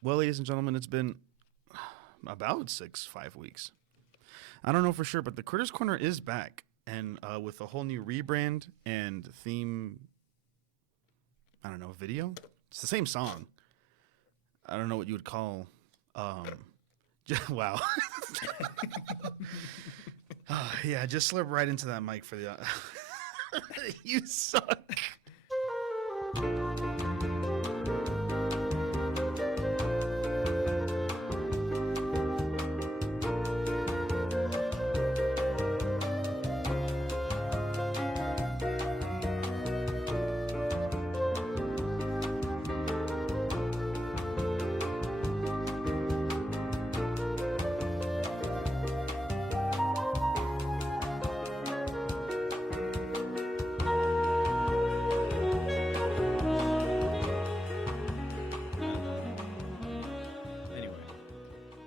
Well, ladies and gentlemen, it's been about 5 weeks. I don't know for sure, but the Critters Corner is back, and with a whole new rebrand and theme. I don't know, video. It's the same song. I don't know what you would call. Wow. Yeah, just slip right into that mic for the. You suck.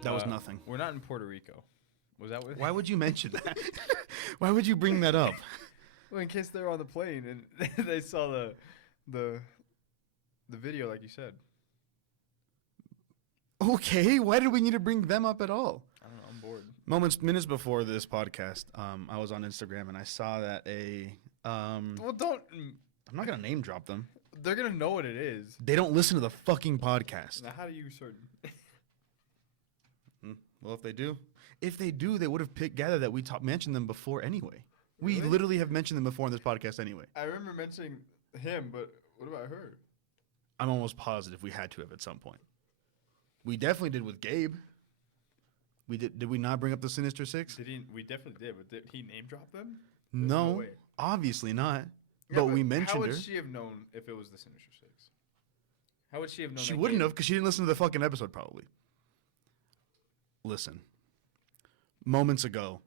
That was nothing. We're not in Puerto Rico. Was that what? Why would you mention that? Why would you bring that up? Well, in case they were on the plane and they saw the video, like you said. Okay, why did we need to bring them up at all? I don't know. I'm bored. Minutes before this podcast, I was on Instagram and I saw that Well, don't. I'm not gonna name drop them. They're gonna know what it is. They don't listen to the fucking podcast. Now, how do you sort? Well, if they do, they would have gathered that we mentioned them before anyway. We Really? literally have mentioned them before in this podcast anyway. I remember mentioning him, but what about her? I'm almost positive we had to have at some point. We definitely did with Gabe. We did. Did we not bring up the Sinister Six? We definitely did, but did he name drop them? No, way. obviously not. Yeah, but we mentioned her. How would her. she have known if it was the Sinister Six? How would she have known? She that wouldn't Gabe- have because she didn't listen to the fucking episode probably. Listen, moments ago,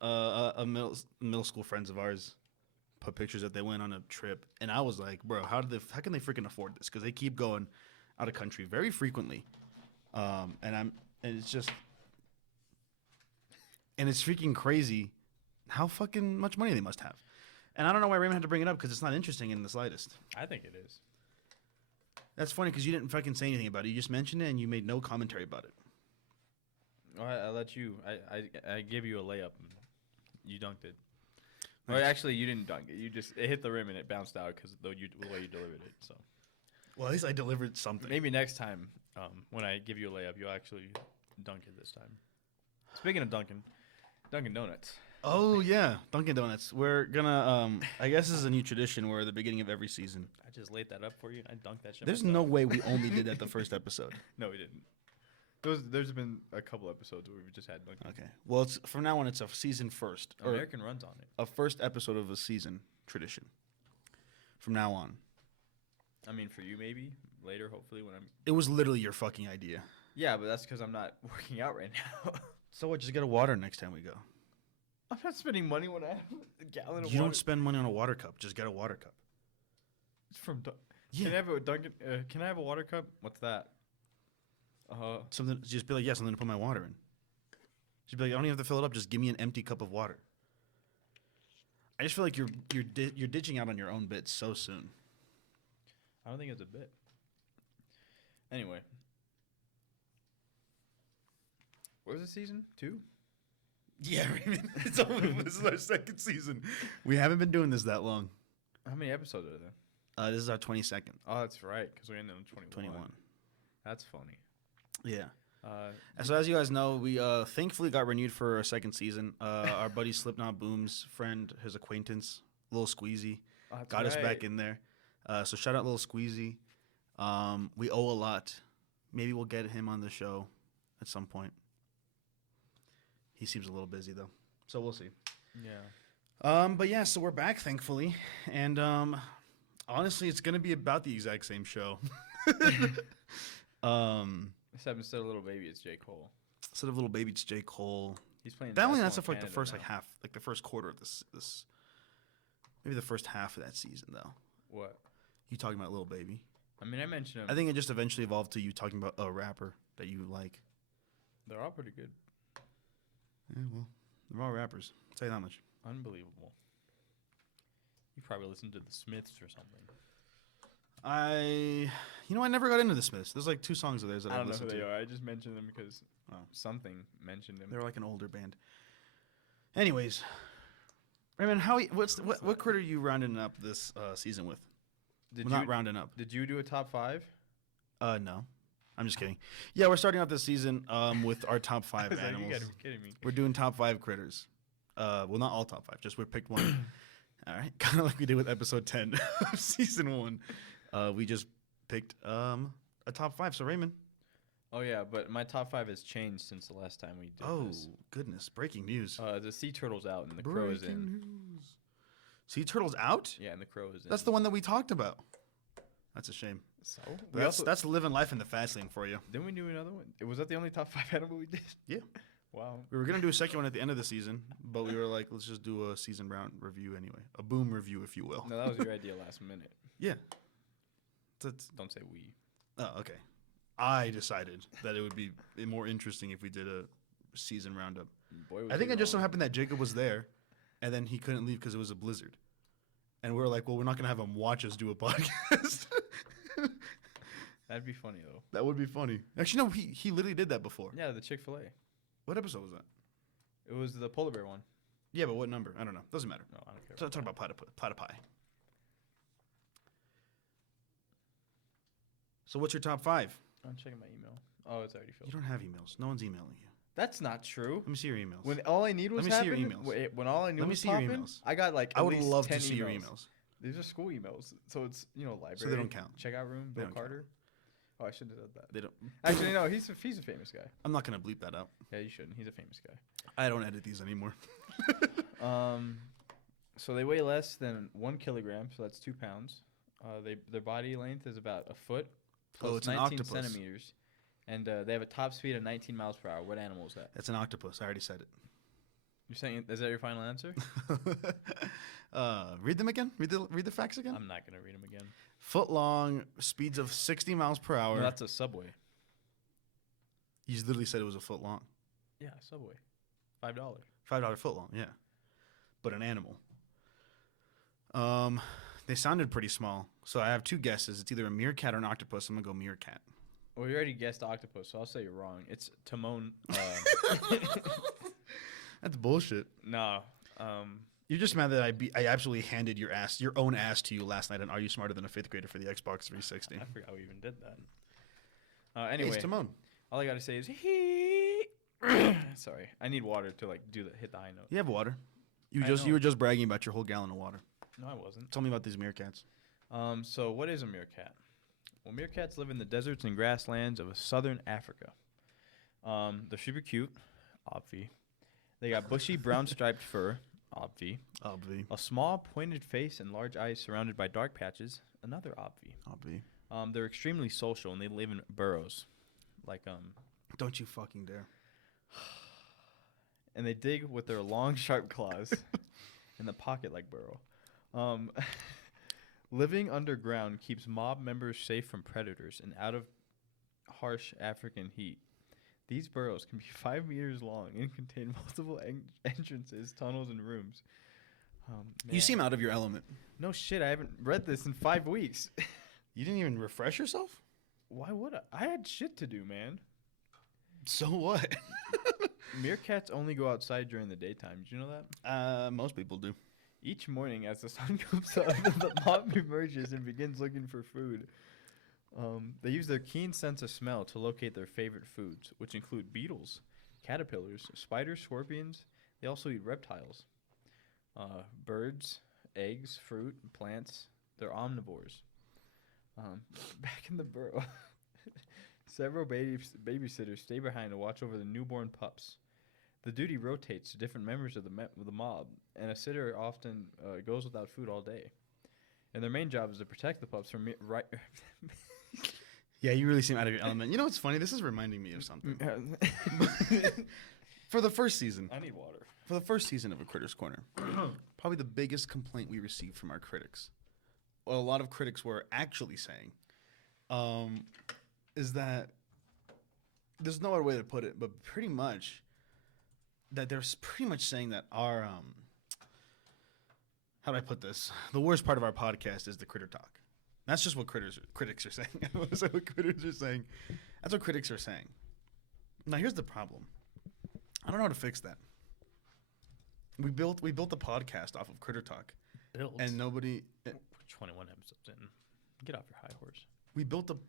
a middle school friends of ours put pictures that they went on a trip, and I was like, bro, how can they freaking afford this? Because they keep going out of country very frequently, and it's freaking crazy how fucking much money they must have. And I don't know why Raymond had to bring it up because it's not interesting in the slightest. I think it is. That's funny because you didn't fucking say anything about it. You just mentioned it and you made no commentary about it. I let you. I gave you a layup. And you dunked it. Or actually, you didn't dunk it. It hit the rim and it bounced out because the way you delivered it. So. Well, at least I delivered something. Maybe next time, when I give you a layup, you'll actually dunk it this time. Speaking of Dunkin' Donuts. Oh yeah, Dunkin' Donuts. We're gonna. I guess this is a new tradition. Where at the beginning of every season. I just laid that up for you. And I dunked that shit. There's myself. no way we only did that the first episode. No, we didn't. There's been a couple episodes where we've just had Dunkin'. Okay. Well, from now on, it's a season first. American runs on it. A first episode of a season tradition. From now on. I mean, for you maybe later, hopefully when I'm. It was literally your fucking idea. Yeah, but that's because I'm not working out right now. So what? Just get a water next time we go. I'm not spending money when I have a gallon of water. You don't spend money on a water cup. Just get a water cup. It's from. Yeah. Can I have a Dunkin'? Can I have a water cup? What's that? Something. Just be like, yeah, something to put my water in. Just be like, I don't even have to fill it up. Just give me an empty cup of water. I just feel like you're ditching out on your own bits so soon. I don't think it's a bit. Anyway. What was it, season 2? Yeah, Raymond. This is our second season. We haven't been doing this that long. How many episodes are there? This is our 22nd. Oh, that's right, because we ended on 21. 21. That's funny. Yeah. So as you guys know, we thankfully got renewed for a second season. Our buddy Slipknot Boom's friend, his acquaintance, Lil Squeezy, got us back in there. So shout out Lil Squeezy. We owe a lot. Maybe we'll get him on the show at some point. He seems a little busy though, so we'll see. Yeah. But yeah, so we're back thankfully, and honestly, it's gonna be about the exact same show. Except instead of Little Baby, it's J. Cole. Instead of Little Baby, it's J. Cole. He's playing. That only that's basketball for like in the first Canada like half, like the first quarter of this. Maybe the first half of that season though. What? You talking about Little Baby? I mean, I mentioned him. I think it just eventually evolved to you talking about a rapper that you like. They're all pretty good. Yeah, well, they're all rappers. I'll tell you that much. Unbelievable. You probably listened to the Smiths or something. know, I never got into the Smiths. There's like 2 songs of theirs that I I've don't know who listened they to. are. I just mentioned them because something mentioned them. They're like an older band. Anyways, Raymond, what critter are you rounding up this season with? Not rounding up. Did you do a top 5? No. I'm just kidding. Yeah, we're starting off this season with our top 5 animals. You gotta be kidding me. We're doing top 5 critters. Well, not all top 5. Just we picked one. All right, kind of like we did with episode 10 of season 1. We just picked a top 5. So Raymond. Oh yeah, but my top 5 has changed since the last time we did this. Oh goodness! Breaking news. The sea turtle's out and the crow is in. News. Sea turtle's out? Yeah, and the crow is in. That's the one that we talked about. That's a shame. So that's living life in the fast lane for you. Didn't we do another one? Was that the only top 5 animal we did? Yeah. Wow. We were gonna do a second one at the end of the season, but we were like, let's just do a season round review anyway, a boom review, if you will. No, that was your idea last minute. Yeah. Don't say we. Oh, okay. I decided that it would be more interesting if we did a season roundup. Boy, I think it just so happened that Jacob was there, and then he couldn't leave because it was a blizzard. And we were like, well, we're not going to have him watch us do a podcast. That'd be funny, though. That would be funny. Actually, no, he literally did that before. Yeah, the Chick-fil-A. What episode was that? It was the polar bear one. Yeah, but what number? I don't know. Doesn't matter. No, I don't care. So talk about platypi. So what's your top 5? I'm checking my email. Oh, it's already filled. You don't have emails. No one's emailing you. That's not true. Let me see your emails. When all I need was Let me see your happen, emails. when all I knew Let me was see your popping, emails. I got like I at would least love 10 to see your emails. These are school emails, so it's library. So they don't count. Checkout room. They Bill don't Carter. Oh, I shouldn't have said that. They don't. Actually, no. He's a famous guy. I'm not gonna bleep that out. Yeah, you shouldn't. He's a famous guy. I don't edit these anymore. So they weigh less than 1 kilogram, so that's 2 pounds. Their body length is about a foot. Oh, it's 19 an octopus. centimeters. And they have a top speed of 19 miles per hour. What animal is that? It's an octopus. I already said it. You're saying, is that your final answer? Read them again. Read the facts again. I'm not gonna read them again. Foot long, speeds of 60 miles per hour. No, that's a Subway. You literally said it was a foot long. Yeah, Subway. $5. $5 foot long. Yeah, but an animal. They sounded pretty small, so I have 2 guesses. It's either a meerkat or an octopus. I'm gonna go meerkat. Well, you already guessed octopus, so I'll say you're wrong. It's Timon. That's bullshit. No. You're just mad that I absolutely handed your own ass to you last night on Are You Smarter Than a 5th Grader for the Xbox 360. I forgot we even did that. Anyway, hey, it's Timon. All I gotta say is he. Sorry, I need water to like hit the high note. You have water. You were just bragging about your whole gallon of water. No, I wasn't. Tell me about these meerkats. So what is a meerkat? Well, meerkats live in the deserts and grasslands of southern Africa. They're super cute, obvi. They got bushy brown striped fur, obvi. Obvi. A small pointed face and large eyes surrounded by dark patches, another obvi. Obvi. They're extremely social and they live in burrows, Don't you fucking dare. And they dig with their long, sharp claws in the pocket like burrow. Living underground keeps mob members safe from predators and out of harsh African heat. These burrows can be 5 meters long and contain multiple entrances, tunnels, and rooms. You seem out of your element. No shit, I haven't read this in 5 weeks. You didn't even refresh yourself? Why would I? I had shit to do, man. So what? Meerkats only go outside during the daytime. Did you know that? Most people do. Each morning, as the sun comes up, the mob emerges and begins looking for food. They use their keen sense of smell to locate their favorite foods, which include beetles, caterpillars, spiders, scorpions. They also eat reptiles, birds, eggs, fruit, plants. They're omnivores. Back in the burrow, several babysitters stay behind to watch over the newborn pups. The duty rotates to different members of the mob, and a sitter often goes without food all day. And their main job is to protect the pups from Yeah, you really seem out of your element. You know what's funny? This is reminding me of something. For the first season. I need water. For the first season of A Critics Corner, probably the biggest complaint we received from our critics, what a lot of critics were actually saying, is that there's no other way to put it, but pretty much that they're pretty much saying that our how do I put this? The worst part of our podcast is the critter talk. That's just what critics are saying. That's what critics are saying. That's what critics are saying. Now here's the problem. I don't know how to fix that. We built the podcast off of Critter Talk. And nobody. 21 episodes in. Get off your high horse.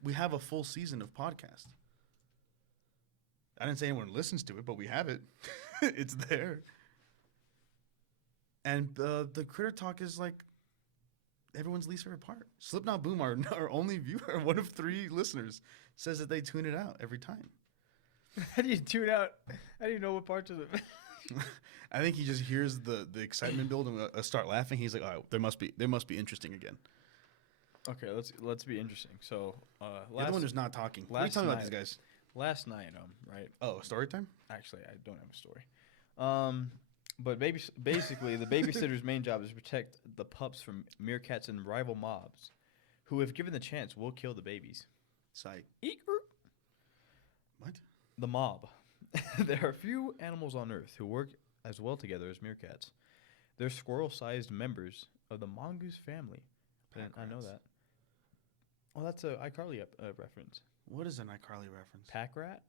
We have a full season of podcast. I didn't say anyone listens to it, but we have it. It's there. And the Critter Talk is like everyone's least favorite part. Slipknot Boom, our only viewer, one of 3 listeners, says that they tune it out every time. How do you tune out? How do you know what parts of it? I think he just hears the excitement build and start laughing. He's like, "All right, there must be interesting again." Okay, let's be interesting. So, the other one who's not talking. What are you talking about these guys? Last night, right? Oh, story time? Actually, I don't have a story. But basically, the babysitter's main job is to protect the pups from meerkats and rival mobs, who, if given the chance, will kill the babies. Psych. What? The mob. There are few animals on Earth who work as well together as meerkats. They're squirrel-sized members of the mongoose family. I know that. Oh, that's a iCarly reference. What is an iCarly reference? Pack rat?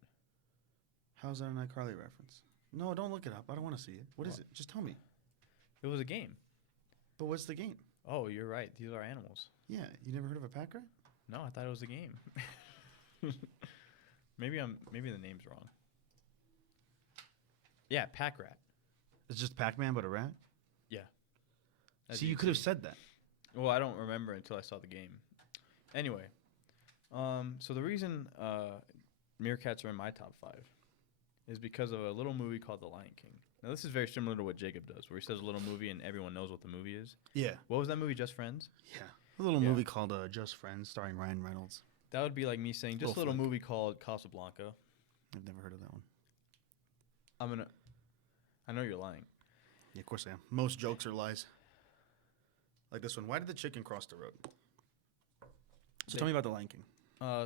How's that an iCarly reference? No, don't look it up. I don't want to see it. What is it? Just tell me. It was a game. But what's the game? Oh, you're right. These are animals. Yeah, you never heard of a pack rat? No, I thought it was a game. Maybe the name's wrong. Yeah, pack rat. It's just Pac-Man, but a rat? Yeah. See, you could have said that. Well, I don't remember until I saw the game. Anyway, so the reason meerkats are in my top 5 is because of a little movie called The Lion King. Now, this is very similar to what Jacob does, where he says a little movie and everyone knows what the movie is. Yeah. What was that movie, Just Friends? Yeah. A little movie called Just Friends, starring Ryan Reynolds. That would be like me saying just a little movie called Casablanca. I've never heard of that one. I know you're lying. Yeah, of course I am. Most jokes are lies. Like this one. Why did the chicken cross the road? So tell me about The Lion King.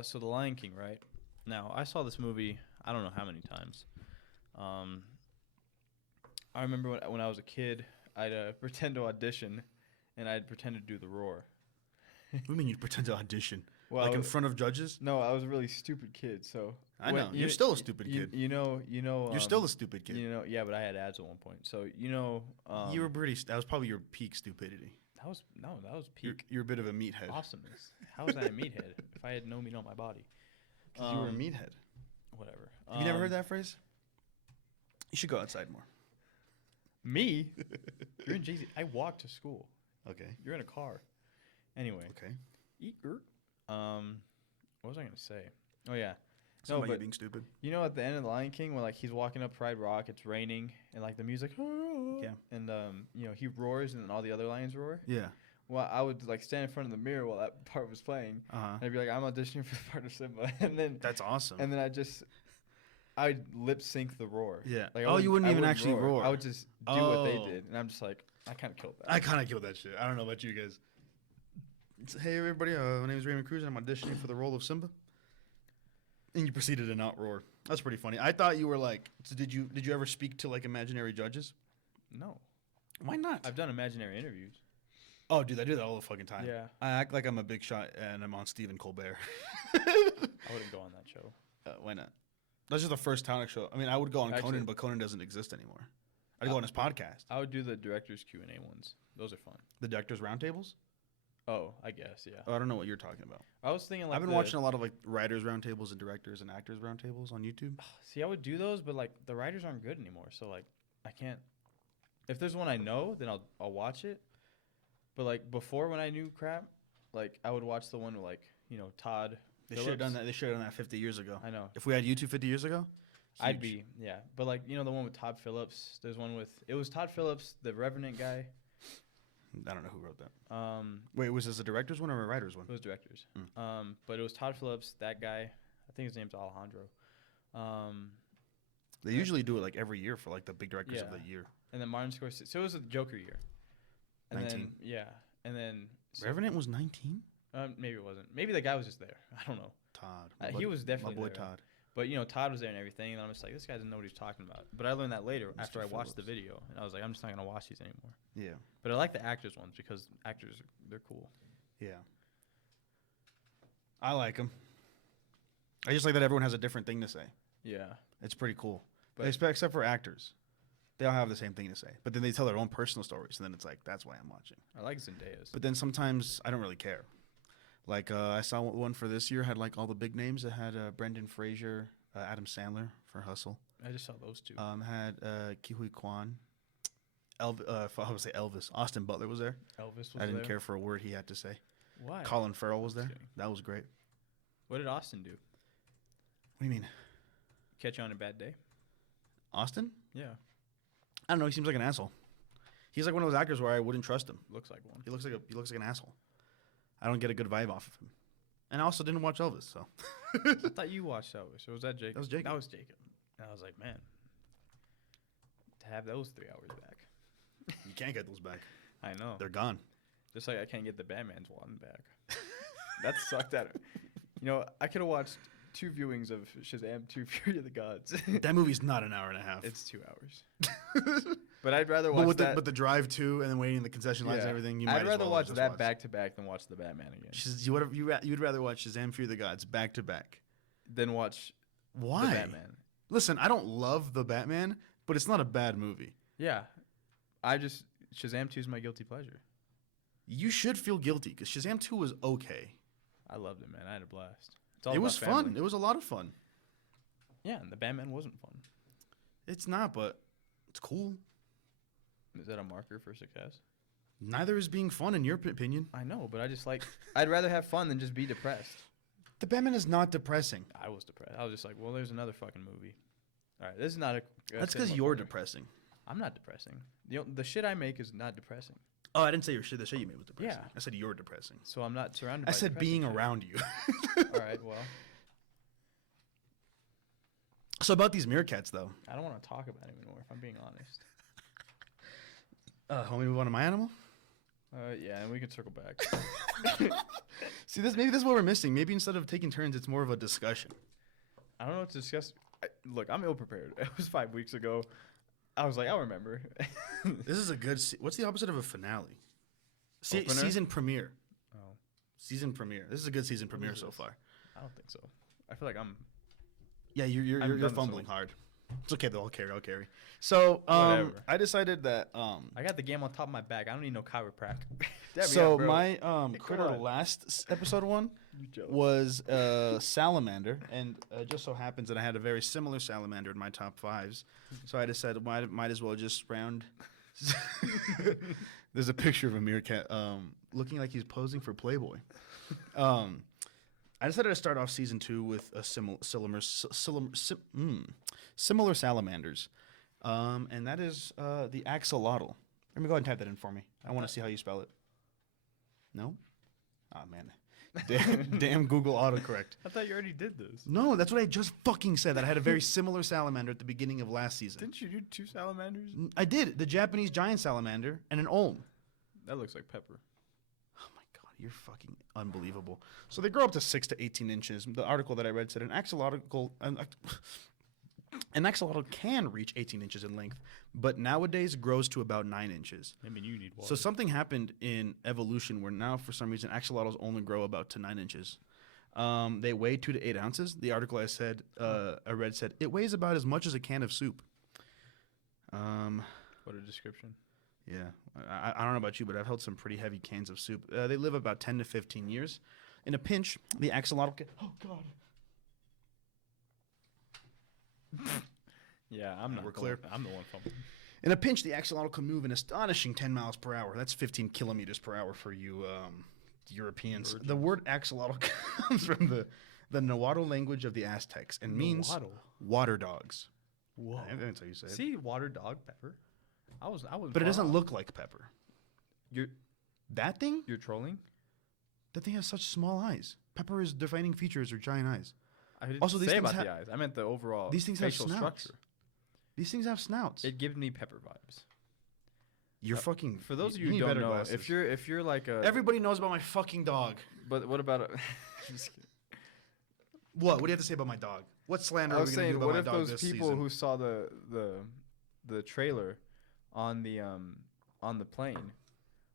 So The Lion King, right? Now, I saw this movie, I don't know how many times. I remember when I was a kid, I'd pretend to audition, and I'd pretend to do the roar. What do you mean you'd pretend to audition? Well, like in front of judges? No, I was a really stupid kid, so... I know. You're still a stupid kid. You know... You're still a stupid kid. You know, yeah, but I had abs at one point. So, you know... you were pretty... That was probably your peak stupidity. That was peak. You're a bit of a meathead. Awesomeness. How was I a meathead if I had no meat on my body? Because you were a meathead. Whatever. Have you never heard that phrase? You should go outside more. Me? You're in Jay-Z. I walk to school. Okay. You're in a car. Anyway. Okay. What was I gonna say? Oh yeah. Somebody being stupid. You know, at the end of The Lion King, when like he's walking up Pride Rock, it's raining, and like the music, yeah, and you know, he roars, and then all the other lions roar. Yeah. Well, I would like stand in front of the mirror while that part was playing, and I'd be like, I'm auditioning for the part of Simba, and then that's awesome. And then I'd lip sync the roar. Yeah. Like you wouldn't even actually roar. I would just do what they did, and I'm just like, I kind of killed that. I kind of killed that shit. I don't know about you guys. Hey everybody, my name is Raymon Cruz, and I'm auditioning for the role of Simba. And you proceeded to not roar. That's pretty funny. I thought you were like, so did you ever speak to like imaginary judges? No. Why not? I've done imaginary interviews. Oh, dude, I do that all the fucking time. Yeah. I act like I'm a big shot and I'm on Stephen Colbert. I wouldn't go on that show. Why not? That's just the first talent show. I mean, I would go on Conan, but Conan doesn't exist anymore. I'd go on his podcast. I would do the director's Q&A ones. Those are fun. The director's roundtables? Oh, I guess, yeah. Oh, I don't know what you're talking about. I was thinking like I've been watching a lot of like writers roundtables and directors and actors roundtables on YouTube. See, I would do those, but like the writers aren't good anymore, so like I can't. If there's one I know, then I'll watch it. But like before, when I knew crap, like I would watch the one with like, you know, Todd. They should have done that. They should have done that 50 years ago. I know. If we had YouTube 50 years ago, huge. I'd be, yeah. But like, you know, the one with Todd Phillips. There's one with, it was Todd Phillips, the Revenant guy. I don't know who wrote that. Wait, was this a director's one or a writer's one? It was directors. But it was Todd Phillips, that guy. I think his name's Alejandro. They usually do it like every year for like the big directors of the year. And then Martin Scorsese. So it was a Joker year. And 19. Then, yeah. And then... Revenant was 19? Maybe it wasn't. Maybe the guy was just there. I don't know. Todd. He was definitely my boy there. Todd. But, you know, Todd was there and everything. And I'm just like, this guy doesn't know what he's talking about. But I learned that later after I watched the video. And I was like, I'm just not going to watch these anymore. Yeah. But I like the actors ones because actors, they're cool. Yeah. I like them. I just like that everyone has a different thing to say. Yeah. It's pretty cool. But Except for actors. They all have the same thing to say. But then they tell their own personal stories, and then it's like, that's why I'm watching. I like Zendaya's. But then sometimes I don't really care. Like, I saw one for this year, had like all the big names. It had Brendan Fraser, Adam Sandler for Hustle. I just saw those two. Had Kihui Kwan. I would say Elvis. Austin Butler was there. Elvis was I didn't there? care for a word he had to say. Why? Colin Farrell was there. Just kidding. That was great. What did Austin do? What do you mean? Catch you on a bad day? Austin? Yeah. I don't know. He seems like an asshole. He's like one of those actors where I wouldn't trust him. Looks like one. He looks like an asshole. I don't get a good vibe off of him. And I also didn't watch Elvis, so. I thought you watched Elvis. Or was that Jacob? That was Jacob. That was Jacob. And I was like, man, to have those 3 hours back. You can't get those back. I know. They're gone. Just like I can't get the Batman's one back. That sucked at it. You know, I could have watched 2 viewings of Shazam 2 Fury of the Gods. That movie's not an hour and a half. It's 2 hours. But I'd rather watch that. But the drive to and then waiting in the concession lines and everything. I'd rather watch that back to back than watch the Batman again. You'd rather watch Shazam Fear the Gods back to back. Then watch Why? the Batman. Listen, I don't love the Batman, but it's not a bad movie. Yeah. Shazam 2 is my guilty pleasure. You should feel guilty because Shazam 2 was okay. I loved it, man. I had a blast. It was fun. It was a lot of fun. Yeah, and the Batman wasn't fun. It's not, but it's cool. Is that a marker for success? Neither is being fun, in your opinion. I know, but I just like... I'd rather have fun than just be depressed. The Batman is not depressing. I was depressed. I was just like, well, there's another fucking movie. All right, this is not a... That's because you're depressing. I'm not depressing. The shit I make is not depressing. Oh, I didn't say the shit you made was depressing. Yeah. I said you're depressing. So I'm not surrounded by I said being shit. around you. All right, well... So about these meerkats, though. I don't want to talk about it anymore, if I'm being honest. Want me to move on to my animal? Yeah, and we can circle back. See, maybe this is what we're missing. Maybe instead of taking turns, it's more of a discussion. I don't know what to discuss. Look, I'm ill-prepared. It was 5 weeks ago. I was like, I'll remember. This is a good... what's the opposite of a finale? Opener? Season premiere. Oh. Season premiere. This is a good season premiere so far. I don't think so. I feel like I'm... Yeah, you're fumbling hard. It's okay though. I'll carry. So I decided that I got the game on top of my back. I don't need no chiropractor. So my critter last episode one was salamander, and just so happens that I had a very similar salamander in my top 5s. So I decided might as well just round. There's a picture of a meerkat looking like he's posing for Playboy. I decided to start off season 2 with a similar salamanders, and that is the axolotl. Let me go ahead and type that in for me. I want to see how you spell it. No? Oh, man. Damn Google autocorrect. I thought you already did this. No, that's what I just fucking said, that I had a very similar salamander at the beginning of last season. Didn't you do 2 salamanders? I did. The Japanese giant salamander and an olm. That looks like Pepper. You're fucking unbelievable. So they grow up to 6 to 18 inches. The article that I read said an axolotl can reach 18 inches in length, but nowadays grows to about 9 inches. I mean, you need water. So something happened in evolution where now, for some reason, axolotls only grow about to 9 inches. They weigh 2 to 8 ounces. The article I read said it weighs about as much as a can of soup. What a description. Yeah, I don't know about you, but I've held some pretty heavy cans of soup. They live about 10 to 15 years. In a pinch, the axolotl can... Oh, God. Yeah, I'm not. We're clear. I'm the one fumbling. In a pinch, the axolotl can move an astonishing 10 miles per hour. That's 15 kilometers per hour for you Europeans. Virgins. The word axolotl comes from the Nahuatl language of the Aztecs and means water dogs. Whoa. That's how you say it. See, water dog Pepper. I was. But it doesn't look like Pepper. That thing? You're trolling? That thing has such small eyes. Pepper's defining features are giant eyes. I didn't Also, these say things about the eyes. I meant the overall these things have facial snouts. structure. These things have snouts. It gives me Pepper vibes. You're fucking... For those of you need who don't better know, glasses. if you're like a... Everybody knows about my fucking dog. But what about a... Just kidding. What? What do you have to say about my dog? What slander I are was we going to saying, do about what my if dog those this people season? who saw the trailer on the plane,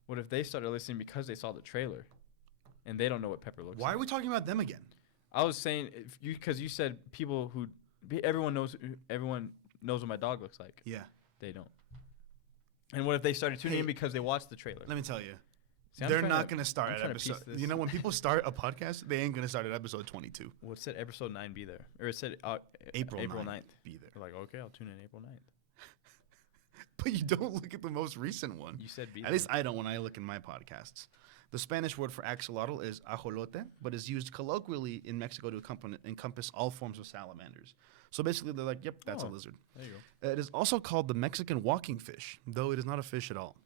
what if they started listening because they saw the trailer? and they don't know what pepper looks like. Why are we talking about them again? I was saying because you said people who everyone knows what my dog looks like. Yeah. They don't. And what if they started tuning in because they watched the trailer? Let me tell you. See, they're not going to start at episode. You know, when people start a podcast, they ain't going to start at episode 22. Well, it said episode 9 be there. Or it said April 9th be there. We're like, okay, I'll tune in April 9th. But you don't look at the most recent one. You said be there. At least I don't when I look in my podcasts. The Spanish word for axolotl is ajolote, but is used colloquially in Mexico to encompass all forms of salamanders. So basically, they're like, yep, that's a lizard. There you go. It is also called the Mexican walking fish, though it is not a fish at all.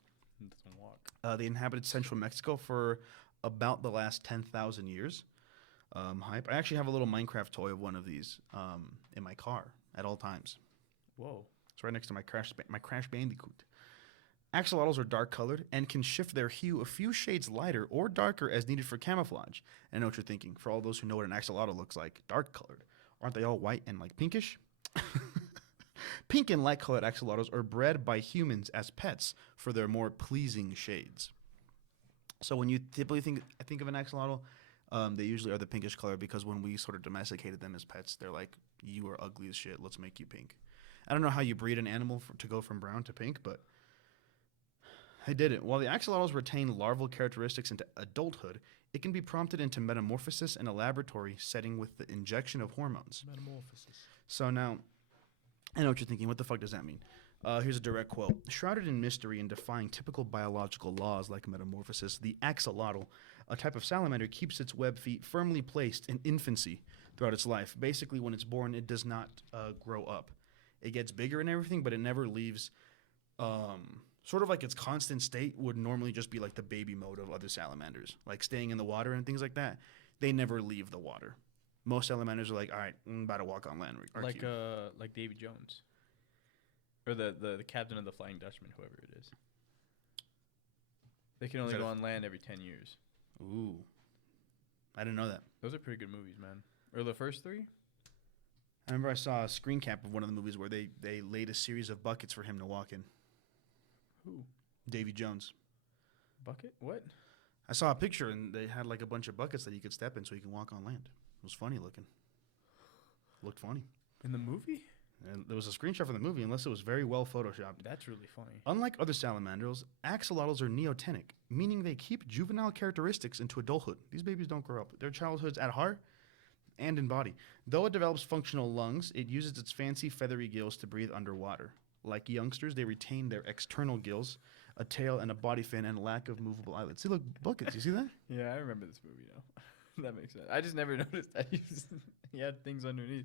It doesn't walk. They inhabited central Mexico for about the last 10,000 years. Hype. I actually have a little Minecraft toy of one of these in my car at all times. Whoa. It's right next to my Crash Bandicoot. Axolotls are dark-colored and can shift their hue a few shades lighter or darker as needed for camouflage. And I know what you're thinking. For all those who know what an axolotl looks like, dark-colored. Aren't they all white and like pinkish? Pink and light-colored axolotls are bred by humans as pets for their more pleasing shades. So when you typically think of an axolotl, they usually are the pinkish color because when we sort of domesticated them as pets, they're like, you are ugly as shit, let's make you pink. I don't know how you breed an animal to go from brown to pink, but I did it. While the axolotls retain larval characteristics into adulthood, it can be prompted into metamorphosis in a laboratory setting with the injection of hormones. Metamorphosis. So now, I know what you're thinking. What the fuck does that mean? Here's a direct quote. Shrouded in mystery and defying typical biological laws like metamorphosis, the axolotl, a type of salamander, keeps its web feet firmly placed in infancy throughout its life. Basically, when it's born, it does not grow up. It gets bigger and everything, but it never leaves... sort of like its constant state would normally just be like the baby mode of other salamanders, like staying in the water and things like that. They never leave the water. Most salamanders are like, all right, I'm about to walk on land. Like Davy Jones. Or the captain of the Flying Dutchman, whoever it is. They can only go on land every 10 years. Ooh. I didn't know that. Those are pretty good movies, man. Or the first three? I remember I saw a screen cap of one of the movies where they laid a series of buckets for him to walk in. Who? Davy Jones. Bucket? What? I saw a picture and they had like a bunch of buckets that you could step in so you can walk on land. It was funny looking. Looked funny. In the movie? And there was a screenshot from the movie, unless it was very well photoshopped. That's really funny. Unlike other salamanders, axolotls are neotenic, meaning they keep juvenile characteristics into adulthood. These babies don't grow up. Their childhood's at heart and in body. Though it develops functional lungs, it uses its fancy feathery gills to breathe underwater. Like youngsters, they retain their external gills, a tail and a body fin, and a lack of movable eyelids. See, look, buckets. You see that? Yeah, I remember this movie now. That makes sense. I just never noticed that he had things underneath.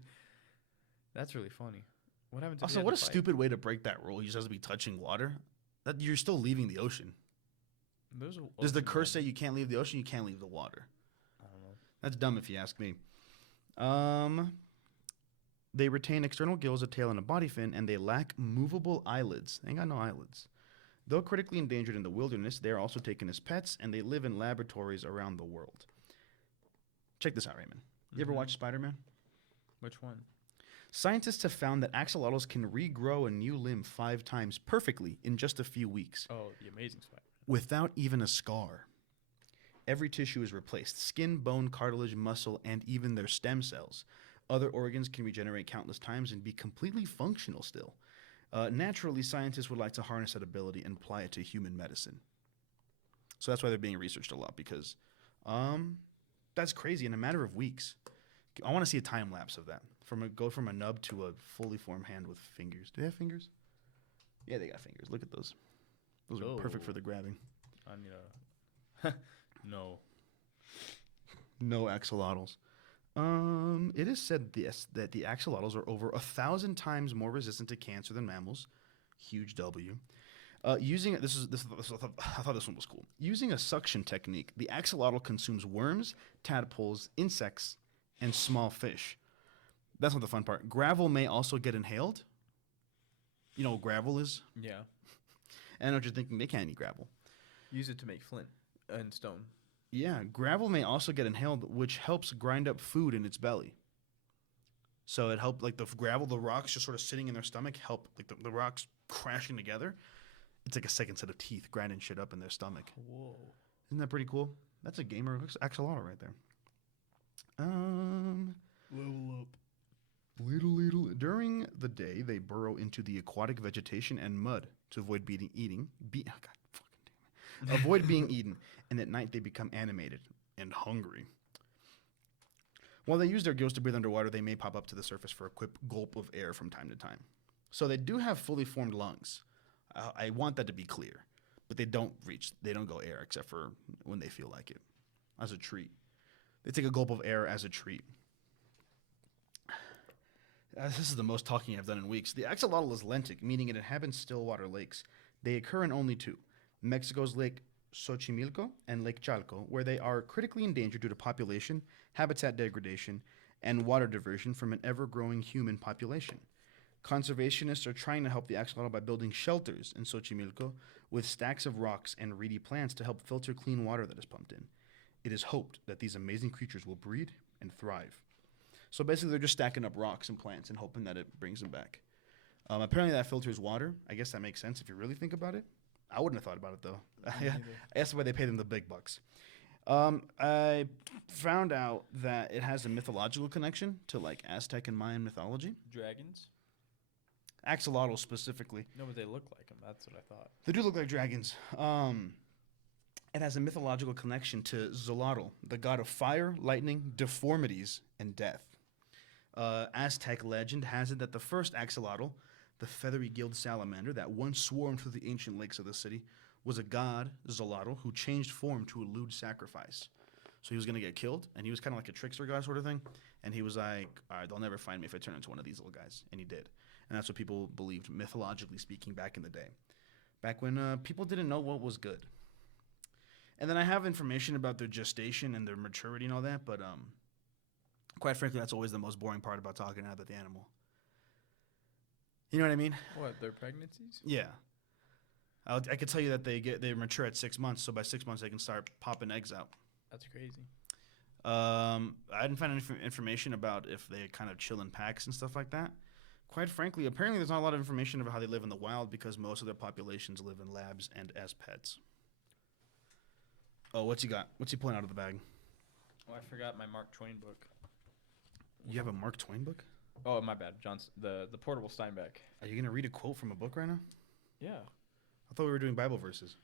That's really funny. What happened to Also, what a stupid way to break that rule. You just have to be touching water. That you're still leaving the ocean. Does the curse say you can't leave the ocean? You can't leave the water. I don't know. That's dumb if you ask me. They retain external gills, a tail, and a body fin, and they lack movable eyelids. They ain't got no eyelids. Though critically endangered in the wilderness, they are also taken as pets, and they live in laboratories around the world. Check this out, Raymond. You ever watch Spider-Man? Which one? Scientists have found that axolotls can regrow a new limb 5 times perfectly in just a few weeks. Oh, the Amazing Spider-Man. Without even a scar. Every tissue is replaced. Skin, bone, cartilage, muscle, and even their stem cells. Other organs can regenerate countless times and be completely functional still. Naturally, scientists would like to harness that ability and apply it to human medicine. So that's why they're being researched a lot, because that's crazy. In a matter of weeks. I want to see a time lapse of that. Go from a nub to a fully formed hand with fingers. Do they have fingers? Yeah, they got fingers. Look at those. Those are perfect for the grabbing. I need a... No. No axolotls. It is said that the axolotls are over 1,000 times more resistant to cancer than mammals. Huge W. I thought this one was cool. Using a suction technique, the axolotl consumes worms, tadpoles, insects, and small fish. That's not the fun part. Gravel may also get inhaled. You know what gravel is? Yeah. I know what you're thinking. They can't eat gravel. Use it to make flint and stone. Yeah, gravel may also get inhaled, which helps grind up food in its belly. So it helped, like the gravel, the rocks just sort of sitting in their stomach help, like the rocks crashing together. It's like a second set of teeth grinding shit up in their stomach. Whoa. Isn't that pretty cool? That's a gamer axolotl right there. Level up. Little. During the day, they burrow into the aquatic vegetation and mud to avoid avoid being eaten. And at night, they become animated and hungry. While they use their gills to breathe underwater, they may pop up to the surface for a quick gulp of air from time to time. So they do have fully formed lungs. I want that to be clear. But they don't go air except for when they feel like it, as a treat. They take a gulp of air as a treat. This is the most talking I've done in weeks. The axolotl is lentic, meaning it inhabits stillwater lakes. They occur in only two, Mexico's Lake Xochimilco and Lake Chalco, where they are critically endangered due to population, habitat degradation, and water diversion from an ever-growing human population. Conservationists are trying to help the axolotl by building shelters in Xochimilco with stacks of rocks and reedy plants to help filter clean water that is pumped in. It is hoped that these amazing creatures will breed and thrive. So basically, they're just stacking up rocks and plants and hoping that it brings them back. Apparently, that filters water. I guess that makes sense if you really think about it. I wouldn't have thought about it, though. That's why they pay them the big bucks. I found out that it has a mythological connection to, like, Aztec and Mayan mythology. Dragons? Axolotls specifically. No, but they look like them. That's what I thought. They do look like dragons. It has a mythological connection to Xolotl, the god of fire, lightning, deformities, and death. Aztec legend has it that the first axolotl, the feathery-gilled salamander that once swarmed through the ancient lakes of the city, was a god, Xolotl, who changed form to elude sacrifice. So he was going to get killed, and he was kind of like a trickster god sort of thing. And he was like, all right, they'll never find me if I turn into one of these little guys. And he did. And that's what people believed, mythologically speaking, back in the day. Back when people didn't know what was good. And then I have information about their gestation and their maturity and all that, but quite frankly, that's always the most boring part about talking about the animal. You know what I mean? What, their pregnancies? Yeah. I could tell you that they mature at 6 months, so by 6 months they can start popping eggs out. That's crazy. I didn't find any information about if they kind of chill in packs and stuff like that. Quite frankly, apparently there's not a lot of information about how they live in the wild because most of their populations live in labs and as pets. Oh, what's he got? What's he pulling out of the bag? Oh, I forgot my Mark Twain book. You have a Mark Twain book? Oh, my bad. The portable Steinbeck. Are you going to read a quote from a book right now? Yeah. I thought we were doing Bible verses.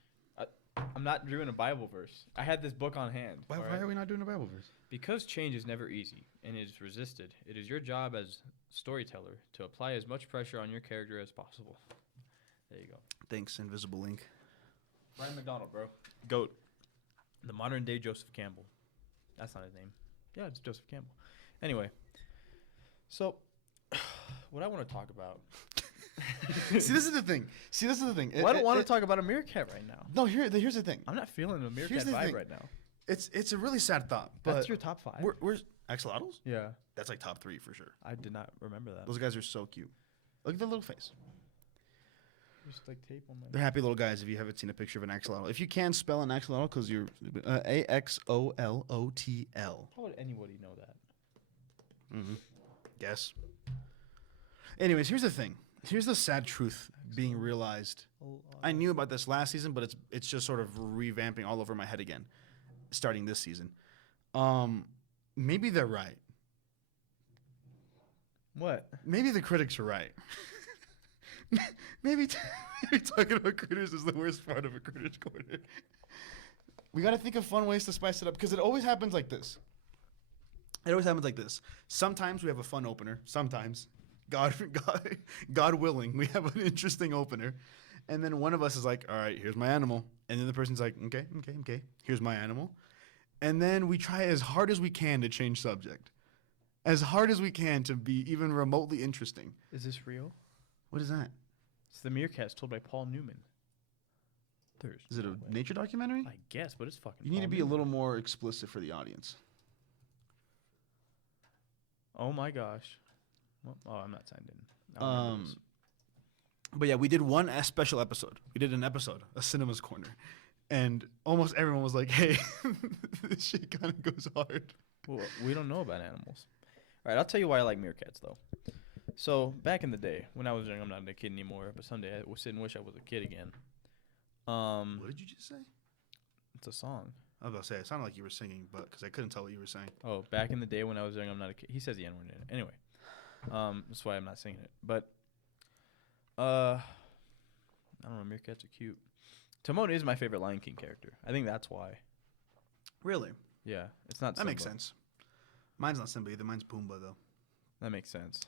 I'm not doing a Bible verse. I had this book on hand. Why are we not doing a Bible verse? Because change is never easy and is resisted, it is your job as storyteller to apply as much pressure on your character as possible. There you go. Thanks, Invisible Link. Ryan McDonald, bro. Goat. The modern day Joseph Campbell. That's not his name. Yeah, it's Joseph Campbell. Anyway, so what I want to talk about. See, this is the thing. Well, I don't want to talk about a meerkat right now. No, here's the thing. I'm not feeling a meerkat vibe right now. It's a really sad thought. But that's your top 5. Where's axolotls? Yeah. That's like top 3 for sure. I did not remember that. Those guys are so cute. Look at the little face. Just like tape on my. They're happy little guys if you haven't seen a picture of an axolotl. If you can spell an axolotl because you're AXOLOTL. How would anybody know that? Mm-hmm. Guess. Anyways, here's the thing. Here's the sad truth being realized. I knew about this last season, but it's just sort of revamping all over my head again, starting this season. Maybe they're right. What? Maybe the critics are right. maybe talking about critters is the worst part of a Critters Corner. We got to think of fun ways to spice it up because it always happens like this. Sometimes we have a fun opener. Sometimes. God willing, we have an interesting opener. And then one of us is like, all right, here's my animal. And then the person's like, okay, here's my animal. And then we try as hard as we can to change subject. As hard as we can to be even remotely interesting. Is this real? What is that? It's the meerkats told by Paul Newman. Is it a nature documentary? I guess, but it's fucking You need to be a little more explicit for the audience. Oh my gosh. Well, I'm not signed in. But yeah, we did one special episode. We did an episode, a Cinema's Corner. And almost everyone was like, hey, this shit kind of goes hard. Well, we don't know about animals. All right, I'll tell you why I like meerkats, though. So, back in the day, when I was young, I'm not a kid anymore, but someday I will sit and wish I was a kid again. What did you just say? It's a song. I was about to say, it sounded like you were singing, but because I couldn't tell what you were saying. Oh, back in the day when I was young, I'm not a kid. He says the N-word in it. Anyway, that's why I'm not singing it. But, I don't know. Meerkats are cute. Timon is my favorite Lion King character. I think that's why. Really? Yeah, it's not. That Simba. makes sense. Mine's not Simba either. Mine's Pumbaa though. That makes sense.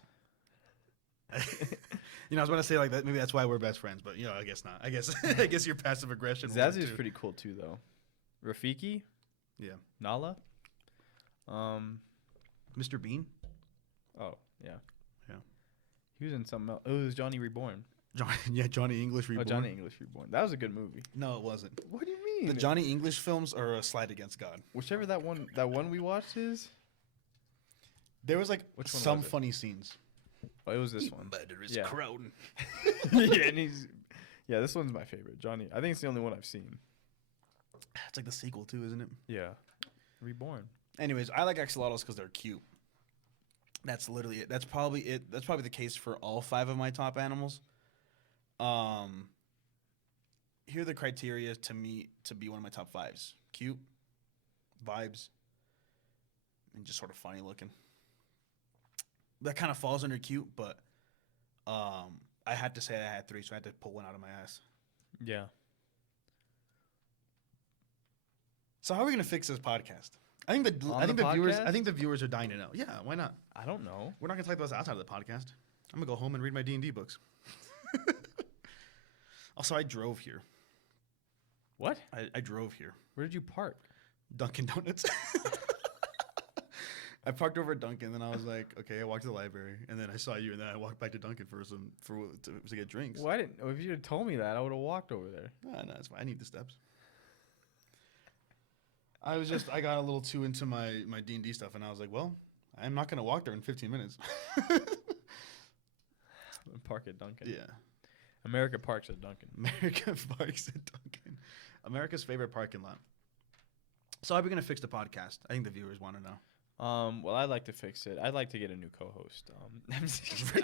You know, I was about to say like that. Maybe that's why we're best friends, but you know, I guess not. I guess I guess your passive aggression. Zazu is pretty cool too, though. Rafiki. Yeah. Nala. Mr. Bean. Oh yeah. Yeah. He was in something else. Oh, it was Johnny Reborn. Johnny English Reborn. Oh, Johnny English Reborn. That was a good movie. No, it wasn't. What do you mean? The Johnny English films are a slide against God. Whichever that one we watched is. There was like Which one some was it? funny scenes. Oh, it was this one. Murderous Yeah. crone. Yeah, this one's my favorite. Johnny. I think it's the only one I've seen. It's like the sequel too, isn't it? Yeah. Reborn. Anyways, I like axolotls because they're cute. That's literally it. That's probably it. That's probably the case for all 5 of my top animals. Here are the criteria to me to be one of my top 5s: cute, vibes, and just sort of funny looking. That kind of falls under cute, but I had to say I had 3, so I had to pull one out of my ass. Yeah. So how are we gonna fix this podcast? I think the viewers are dying to know. Yeah, why not? I don't know. We're not gonna talk about this outside of the podcast. I'm gonna go home and read my D&D books. Also, I drove here. What? I drove here. Where did you park? Dunkin' Donuts. I parked over at Dunkin', then I was like, okay, I walked to the library, and then I saw you, and then I walked back to Dunkin' to get drinks. Why didn't? If you had told me that, I would have walked over there. No, it's fine. I need the steps. I got a little too into my D&D stuff, and I was like, well, I'm not gonna walk there in 15 minutes. Park at Dunkin'. Yeah. America parks at Dunkin'. America parks at Dunkin'. America's favorite parking lot. So how are we gonna fix the podcast? I think the viewers want to know. Well, I'd like to fix it. I'd like to get a new co-host. I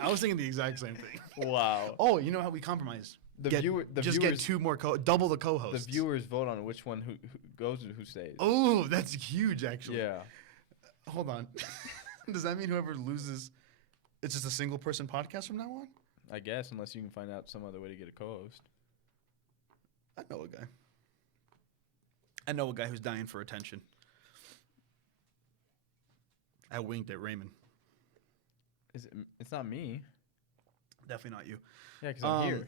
was thinking the exact same thing. Wow. Oh, you know how we compromise? Get 2 more double the co-hosts. The viewers vote on which one who goes and who stays. Oh, that's huge, actually. Yeah. Hold on. Does that mean whoever loses, it's just a single person podcast from now on? I guess, unless you can find out some other way to get a co-host. I know a guy who's dying for attention. I winked at Raymon. It's not me. Definitely not you. Yeah, because I'm here.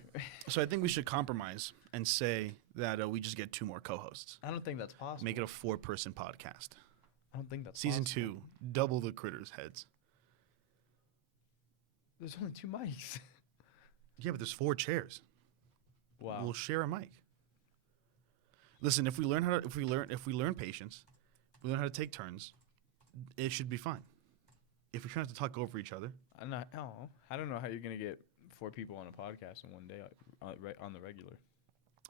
So I think we should compromise and say that we just get 2 more co-hosts. I don't think that's possible. Make it a 4-person podcast. I don't think that's Season possible. 2, double the critters' heads. There's only 2 mics. Yeah, but there's 4 chairs. Wow. We'll share a mic. Listen, if we learn patience, if we learn how to take turns, it should be fine. If we try not to talk over each other. I don't know how you're gonna get 4 people on a podcast in one day on the regular.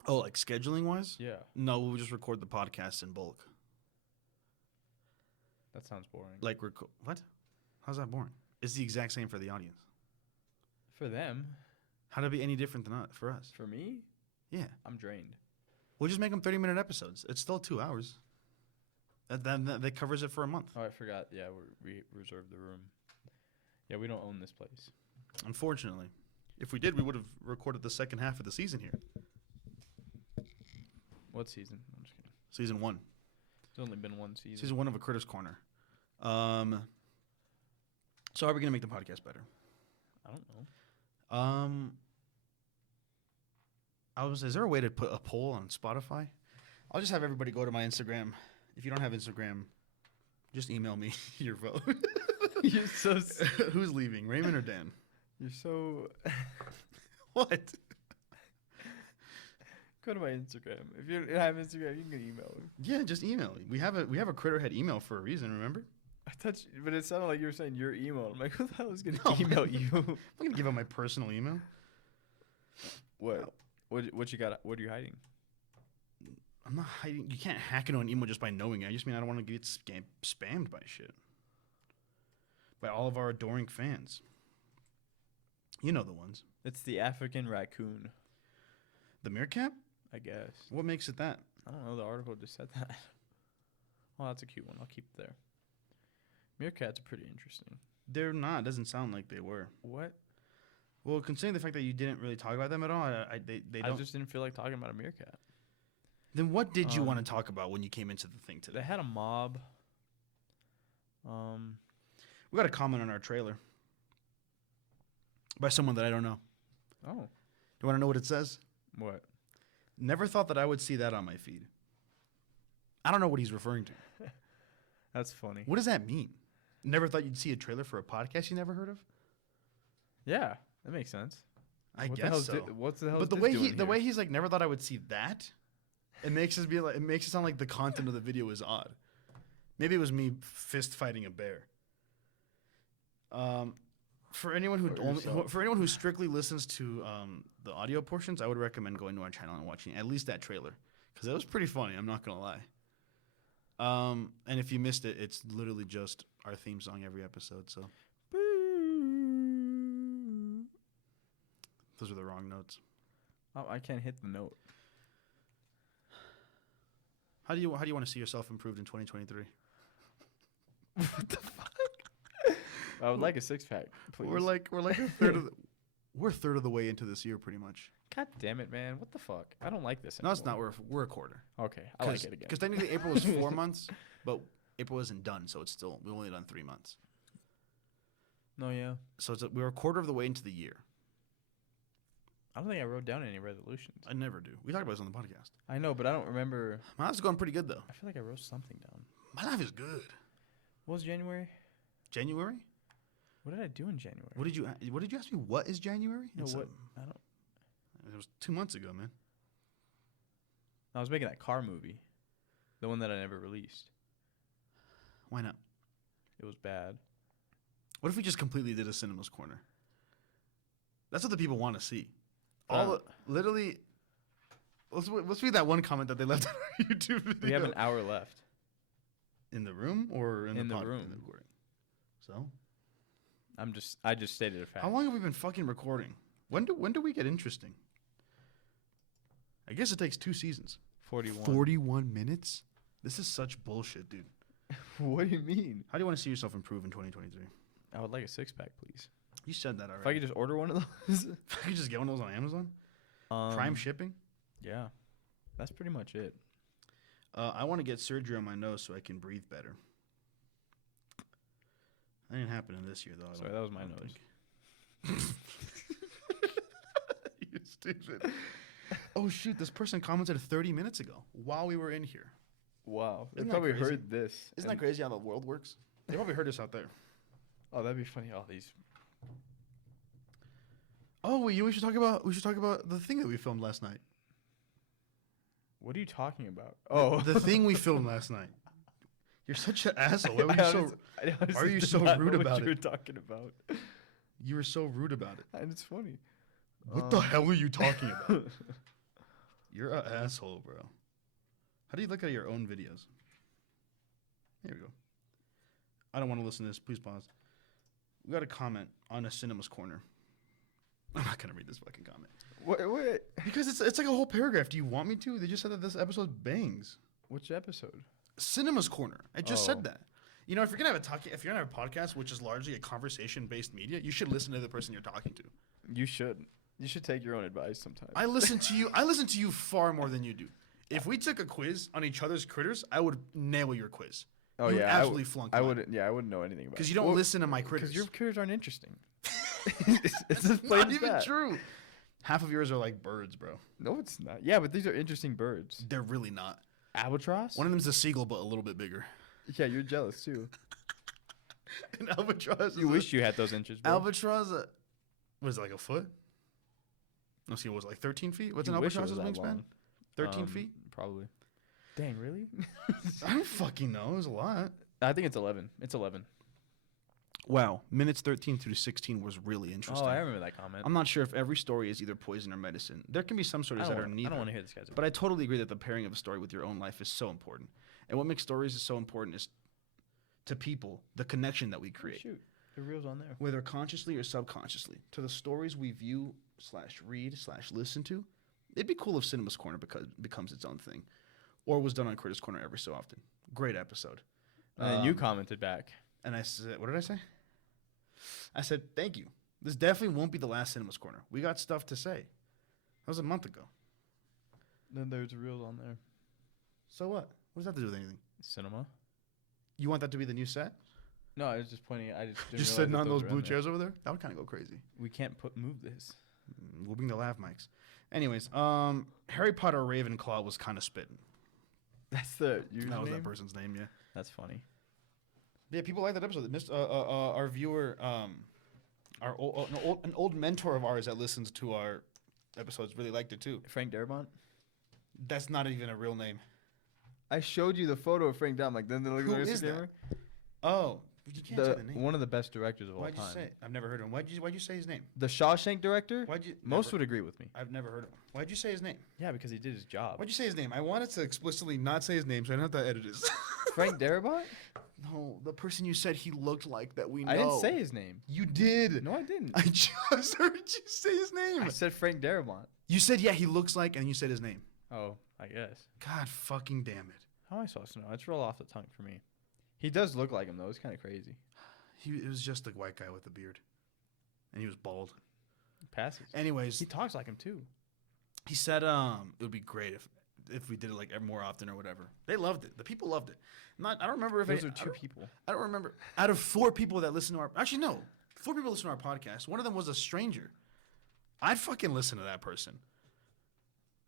Oh, like scheduling wise? Yeah. No, we'll just record the podcast in bulk. That sounds boring. Like what? How's that boring? It's the exact same for the audience. For them. How'd it be any different than for us? For me? Yeah. I'm drained. We'll just make them 30-minute episodes. It's still 2 hours. That covers it for a month. Oh, I forgot. Yeah, we reserved the room. Yeah, we don't own this place. Unfortunately. If we did, we would have recorded the second half of the season here. What season? I'm just kidding. Season 1. It's only been 1 season. Season 1 of A Critter's Corner. So how are we going to make the podcast better? I don't know. Is there a way to put a poll on Spotify? I'll just have everybody go to my Instagram. If you don't have Instagram, just email me your vote. You're so... Who's leaving, Raymon or Dan? You're so... What? Go to my Instagram. If you have Instagram, you can email me. Yeah, just email me. We have a Critterhead email for a reason, remember? But it sounded like you were saying your email. I'm like, who the hell is going to email you? I'm going to give out my personal email. What? What you got? What are you hiding? I'm not hiding. You can't hack into an email just by knowing it. I just mean I don't want to get spammed by shit. By all of our adoring fans. You know the ones. It's the African raccoon. The meerkat? I guess. What makes it that? I don't know. The article just said that. Oh, that's a cute one. I'll keep it there. Meerkats are pretty interesting. They're not. It doesn't sound like they were. What? Well, considering the fact that you didn't really talk about them at all, they don't. I just didn't feel like talking about a meerkat. Then what did you want to talk about when you came into the thing today? They had a mob. We got a comment on our trailer by someone that I don't know. Oh. Do you want to know what it says? What? Never thought that I would see that on my feed. I don't know what he's referring to. That's funny. What does that mean? Never thought you'd see a trailer for a podcast you never heard of? Yeah, that makes sense. I guess so. What's the hell? But the way he's like, never thought I would see that. It makes it sound like the content of the video is odd. Maybe it was me fist fighting a bear. For anyone who strictly listens to the audio portions, I would recommend going to our channel and watching at least that trailer because it was pretty funny. I'm not gonna lie. And if you missed it, it's literally just our theme song every episode. So those are the wrong notes. Oh, I can't hit the note. How do you want to see yourself improved in 2023? What the fuck? I would like a 6-pack, please. We're like a third of we're a third of the way into this year, pretty much. God damn it, man! What the fuck? I don't like this anymore. No, it's not. We're a quarter. Okay, I like it again. Because technically April was 4 months, but April isn't done, so we've only done 3 months. No, yeah. So we're a quarter of the way into the year. I don't think I wrote down any resolutions. I never do. We talked about this on the podcast. I know, but I don't remember. My life's going pretty good though. I feel like I wrote something down. My life is good. What was January? January? What did I do in January? What did you ask me? What is January? No, what? I don't. It was 2 months ago, man. I was making that car movie, the one that I never released. Why not? It was bad. What if we just completely did a Cinemas Corner? That's what the people want to see. Literally, let's read that one comment that they left on our YouTube video. We have an hour left. In the room or in the room? In the recording. So? I just stated a fact. How long have we been fucking recording? When do we get interesting? I guess it takes 2 seasons. 41. 41 minutes? This is such bullshit, dude. What do you mean? How do you want to see yourself improve in 2023? I would like a 6-pack, please. You said that already. If I could just order one of those. If I could just get one of those on Amazon? Prime shipping? Yeah. That's pretty much it. I want to get surgery on my nose so I can breathe better. That didn't happen in this year, though. Sorry, that was my nose. You stupid. Oh, shoot. This person commented 30 minutes ago while we were in here. Wow. They Isn't probably that crazy? heard this. Isn't that crazy how the world works? They probably heard us out there. Oh, that'd be funny. All these. Oh, we should talk about the thing that we filmed last night. What are you talking about? Oh, the thing we filmed last night. You're such an asshole. Why are you so rude about it? You were talking about. You were so rude about it. And it's funny. What the hell are you talking about? You're an asshole, bro. How do you look at your own videos? Here we go. I don't want to listen to this. Please pause. We got a comment on a Cinemas Corner. I'm not going to read this fucking comment. What? Because it's like a whole paragraph. Do you want me to? They just said that this episode bangs. Which episode? Cinemas Corner. I just said that. You know, if you're gonna have a podcast, which is largely a conversation-based media, you should listen to the person you're talking to. You should. You should take your own advice sometimes. I listen to you. I listen to you far more than you do. If we took a quiz on each other's critters, I would nail your quiz. Oh, you yeah. absolutely flunk mine. I wouldn't know anything about it. Because you don't listen to my critters. Because your critters aren't interesting. It's just plain not as even that. true. Half of yours are like birds, bro. No, it's not. Yeah, but these are interesting birds. They're really not. Albatross? One of them's a seagull, but a little bit bigger. Yeah, you're jealous too. An albatross. You wish you had those inches, bro. Albatross, was it like a foot? No, see, it was like 13 feet. What's an albatross's wingspan? 13 feet? Probably. Dang, really? I don't fucking know. It was a lot. I think it's 11. It's 11. Wow. Minutes 13 through 16 was really interesting. Oh, I remember that comment. I'm not sure if every story is either poison or medicine. There can be some stories that are neither. I don't want to hear this guy's. But I totally agree that the pairing of a story with your own life is so important. And what makes stories is so important is to people, the connection that we create. Oh, shoot. The reel's on there. Whether consciously or subconsciously. To the stories we view /read /listen to. It'd be cool if Cinemas Corner becomes its own thing. Or was done on Critters Corner every so often. Great episode. And then you commented back. And I said, what did I say? I said, thank you. This definitely won't be the last Cinemas Corner. We got stuff to say. That was a month ago. Then there's reels on there. So what? What does that have to do with anything? Cinema. You want that to be the new set? No, I was just pointing. I just didn't Just sitting on those blue chairs over there? That would kind of go crazy. We can't move this. We'll bring the lav mics. Anyways, Harry Potter Ravenclaw was kind of spitting. That's the username? That was that person's name, yeah. That's funny. Yeah, people like that episode. Our viewer, an old mentor of ours that listens to our episodes really liked it too. Frank Darabont? That's not even a real name. I showed you the photo of Frank Darabont. Then Who is that? Oh, you can't say the name. One of the best directors of all time. Why'd you say it? I've never heard of him. Why'd you say his name? The Shawshank director? Most would agree with me. I've never heard of him. Why'd you say his name? Yeah, because he did his job. Why'd you say his name? I wanted to explicitly not say his name, so I don't have to edit it. Frank Darabont? No, the person you said he looked like that we know. I didn't say his name. You did. No, I didn't. I just heard you say his name. I said Frank Darabont. You said, yeah, he looks like, and you said his name. Oh, I guess. God fucking damn it. How am I supposed to know? It's real off the tongue for me. He does look like him, though. It's kind of crazy. It was just a white guy with a beard. And he was bald. Passes. Anyways. He talks like him, too. He said it would be great if we did it like more often or whatever. They loved it. The people loved it. I don't remember if those are two people. I don't remember. Out of 4 people that listen to our... Actually, no. 4 people listen to our podcast. One of them was a stranger. I'd fucking listen to that person.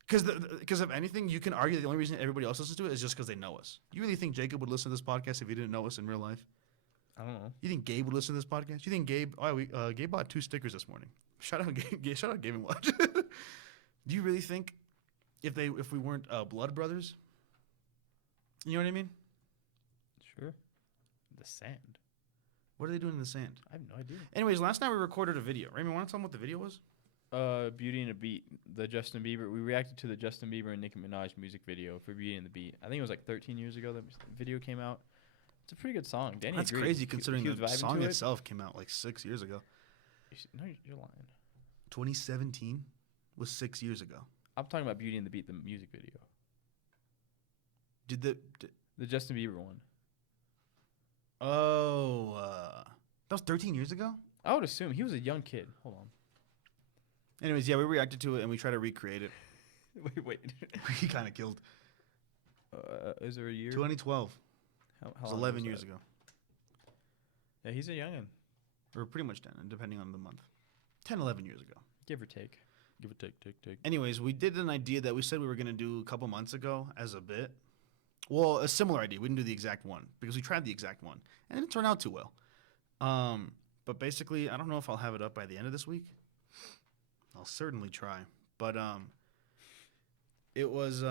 Because if anything, you can argue that the only reason everybody else listens to it is just because they know us. You really think Jacob would listen to this podcast if he didn't know us in real life? I don't know. You think Gabe would listen to this podcast? You think Gabe... Oh, Gabe bought 2 stickers this morning. Shout out Gabe and Watch. Do you really think if we weren't blood brothers? You know what I mean? Sure. The sand. What are they doing in the sand? I have no idea. Anyways, last night we recorded a video. Raymon, want to tell them what the video was? Beauty and the Beat. The Justin Bieber. We reacted to the Justin Bieber and Nicki Minaj music video for Beauty and the Beat. I think it was like 13 years ago that video came out. It's a pretty good song. Danny That's agreed. crazy considering he the song itself came out like 6 years ago. No, you're lying. 2017 was 6 years ago. I'm talking about Beauty and the Beat, the music video. Did the Justin Bieber one? Oh, that was 13 years ago? I would assume. He was a young kid. Hold on. Anyways, yeah, we reacted to it and we tried to recreate it. Wait. We kind of killed. Is there a year? 2012. How it was 11 years ago. Yeah, he's a youngin'. Or pretty much 10, depending on the month. 10, 11 years ago. Give or take. Give or take. Anyways, we did an idea that we said we were going to do a couple months ago as a bit. Well, a similar idea. We didn't do the exact one because we tried the exact one. And it didn't turn out too well. But basically, I don't know if I'll have it up by the end of this week. I'll certainly try. But it was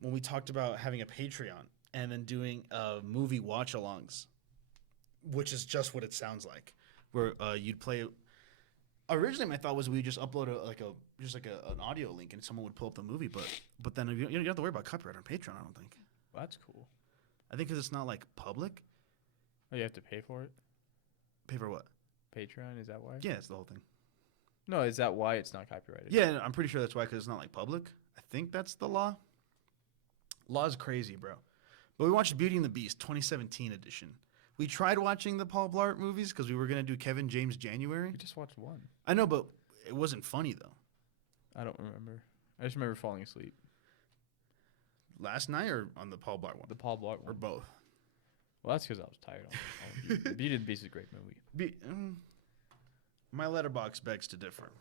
when we talked about having a Patreon and then doing movie watch-alongs, which is just what it sounds like, where you'd play. Originally, my thought was we'd just upload an audio link and someone would pull up the movie, but then you don't have to worry about copyright on Patreon. I don't think. Well, that's cool. I think because it's not like public. Oh, you have to pay for it. Pay for what? Patreon, is that why? Yeah, it's the whole thing. No, is that why it's not copyrighted? Yeah, I'm pretty sure that's why, because it's not like public. I think that's the law. Law's crazy, bro. But we watched Beauty and the Beast 2017 edition. We tried watching the Paul Blart movies because we were going to do Kevin James January. We just watched one. I know, but it wasn't funny, though. I don't remember. I just remember falling asleep. Last night or on the Paul Blart one? The Paul Blart one. Or both? Well, that's because I was tired. Beauty and the Beast is a great movie. My letterbox begs to differ.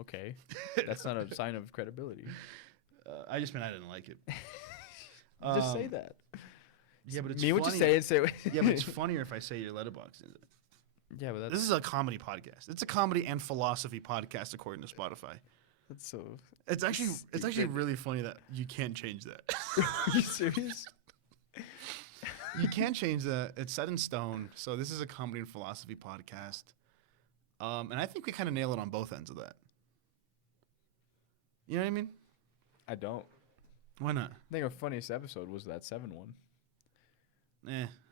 Okay. That's not a sign of credibility. I just meant I didn't like it. Just say that. Yeah, but it's funny. What you say and say. Yeah, but it's funnier if I say your letterbox is it. Yeah, but this is a comedy podcast. It's a comedy and philosophy podcast according to Spotify. That's so. It's actually really funny that you can't change that. Are you serious? You can't change that. It's set in stone. So this is a comedy and philosophy podcast. And I think we kind of nail it on both ends of that. You know what I mean? I don't. Why not? I think our funniest episode was that 7 one.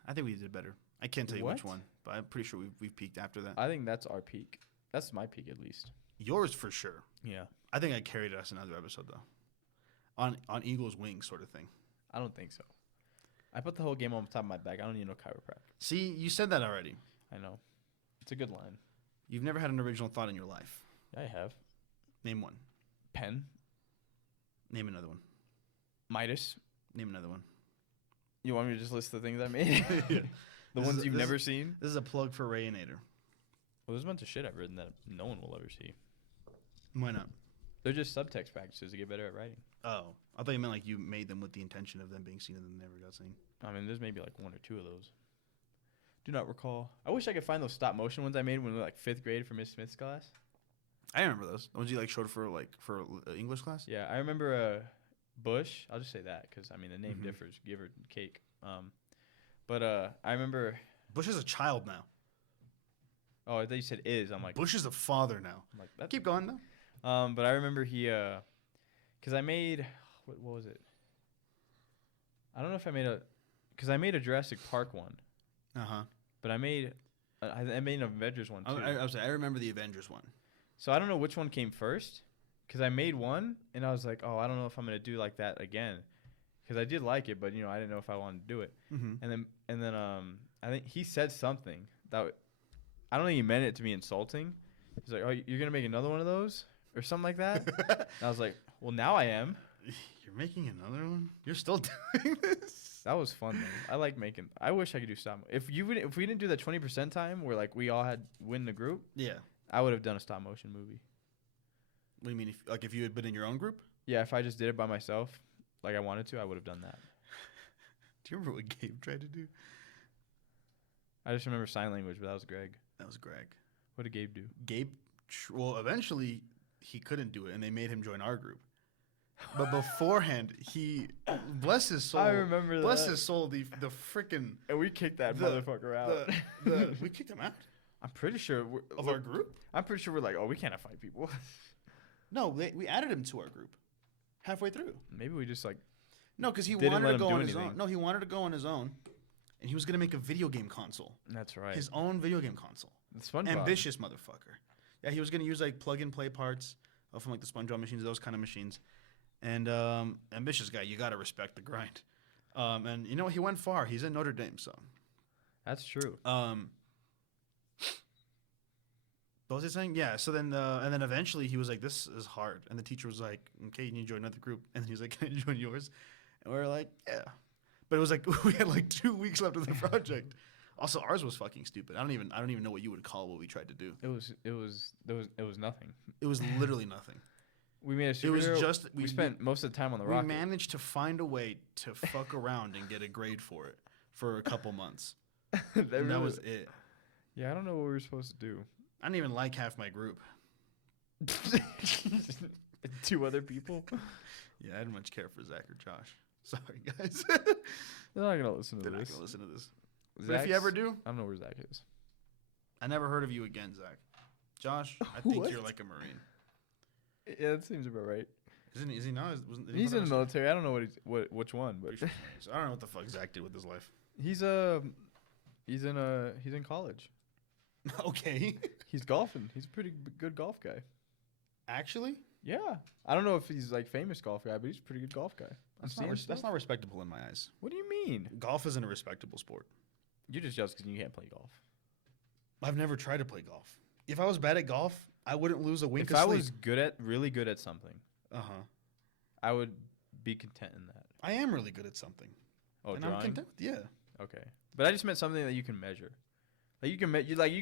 I think we did better. I can't tell you which one, but I'm pretty sure we've peaked after that. I think that's our peak. That's my peak, at least. Yours for sure. Yeah. I think I carried us another episode though. On Eagle's wings, sort of thing. I don't think so. I put the whole game on top of my back. I don't need no chiropractor. See, you said that already. I know. It's a good line. You've never had an original thought in your life. Yeah, I have. Name one. Pen. Name another one. Midas. Name another one. You want me to just list the things I made? Yeah. The ones you've never seen? This is a plug for Raynator. Well, there's a bunch of shit I've written that no one will ever see. Why not? They're just subtext practices to get better at writing. Oh. I thought you meant like you made them with the intention of them being seen and then never got seen. I mean, there's maybe like one or two of those. Do not recall. I wish I could find those stop motion ones I made when we were like 5th grade for Miss Smith's class. I remember those. The ones you like showed for English class? Yeah, I remember Bush. I'll just say that because, I mean, the name differs. Give her cake. But I remember... Bush is a child now. Oh, I thought you said is. I'm like... Bush is a father now. I'm like, that. Keep going, though. But I remember he... Because I made... What was it? I don't know if I made a... Because I made a Jurassic Park one. Uh-huh. But I made an Avengers one, too. I remember the Avengers one. So I don't know which one came first. Because I made one, and I was like, oh, I don't know if I'm going to do like that again. Because I did like it, but, you know, I didn't know if I wanted to do it. Mm-hmm. And then I think he said something that... I don't think he meant it to be insulting. He's like, oh, you're going to make another one of those? Or something like that? And I was like, well, now I am. You're making another one? You're still doing this? That was fun, though. I like making... I wish I could do stop motion. If we didn't do that 20% time where, like, we all had win the group, yeah, I would have done a stop motion movie. What do you mean? If you had been in your own group? Yeah, if I just did it by myself, like I wanted to, I would have done that. Do you remember what Gabe tried to do? I just remember sign language, but that was Greg. That was Greg. What did Gabe do? Gabe, well, eventually he couldn't do it, and they made him join our group. But beforehand, he, bless his soul. I remember that. Bless his soul, the freaking... And we kicked that motherfucker out. We kicked him out? I'm pretty sure. Of our group? I'm pretty sure we're like, oh, we can't fight people. No, we added him to our group halfway through. Maybe we just like... No, because he wanted to go on his own. No, he wanted to go on his own, and he was going to make a video game console. That's right. His own video game console. The SpongeBob. Ambitious motherfucker. Yeah, he was going to use like plug-and-play parts from like the SpongeBob machines, those kind of machines. And ambitious guy, you got to respect the grind. And you know, he went far. He's in Notre Dame, so. That's true. What was he saying? Yeah, so then, and then eventually he was like, this is hard. And the teacher was like, okay, you need to join another group. And then he was like, can I join yours? And we were like, yeah. But it was like, we had like 2 weeks left of the project. Also, ours was fucking stupid. I don't even know what you would call what we tried to do. It was nothing. It was literally nothing. We made a superhero. It was just we spent most of the time on the rocket. We managed to find a way to fuck around and get a grade for it for a couple months. That was it. Yeah, I don't know what we were supposed to do. I didn't even like half my group. 2 other people? Yeah, I didn't much care for Zach or Josh. Sorry, guys. They're not gonna listen to this. They're not gonna listen to this. Zach's, but if you ever do, I don't know where Zach is. I never heard of you again, Zach. Josh, I think you're like a Marine. Yeah, that seems about right. Isn't he? Is he not? He's in the military. I don't know which one, but I don't know what the fuck Zach did with his life. He's in college. Okay. He's golfing. He's a pretty good golf guy. Actually? Yeah. I don't know if he's like famous golf guy, but he's a pretty good golf guy. That's not respectable in my eyes. What do you mean? Golf isn't a respectable sport. You're just jealous because you can't play golf. I've never tried to play golf. If I was bad at golf, I wouldn't lose a wink of sleep. If I was really good at something, I would be content in that. I am really good at something. Oh, and drawing? I'm content. Yeah. Okay, but I just meant something that you can measure. Like you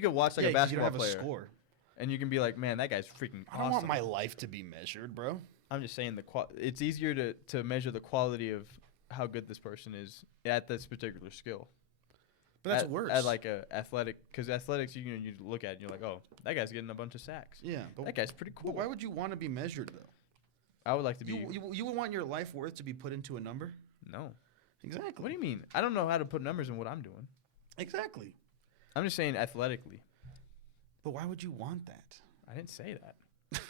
can watch like a basketball player, a score, and you can be like, man, that guy's freaking awesome. I don't want my life to be measured, bro. I'm just saying it's easier to measure the quality of how good this person is at this particular skill. But that's worse. At like a athletic, because athletics, you look at it and you're like, oh, that guy's getting a bunch of sacks. Yeah, but that guy's pretty cool. But why would you want to be measured though? I would like to be. You would want your life worth to be put into a number? No. Exactly. What do you mean? I don't know how to put numbers in what I'm doing. Exactly. I'm just saying athletically. But why would you want that? I didn't say that.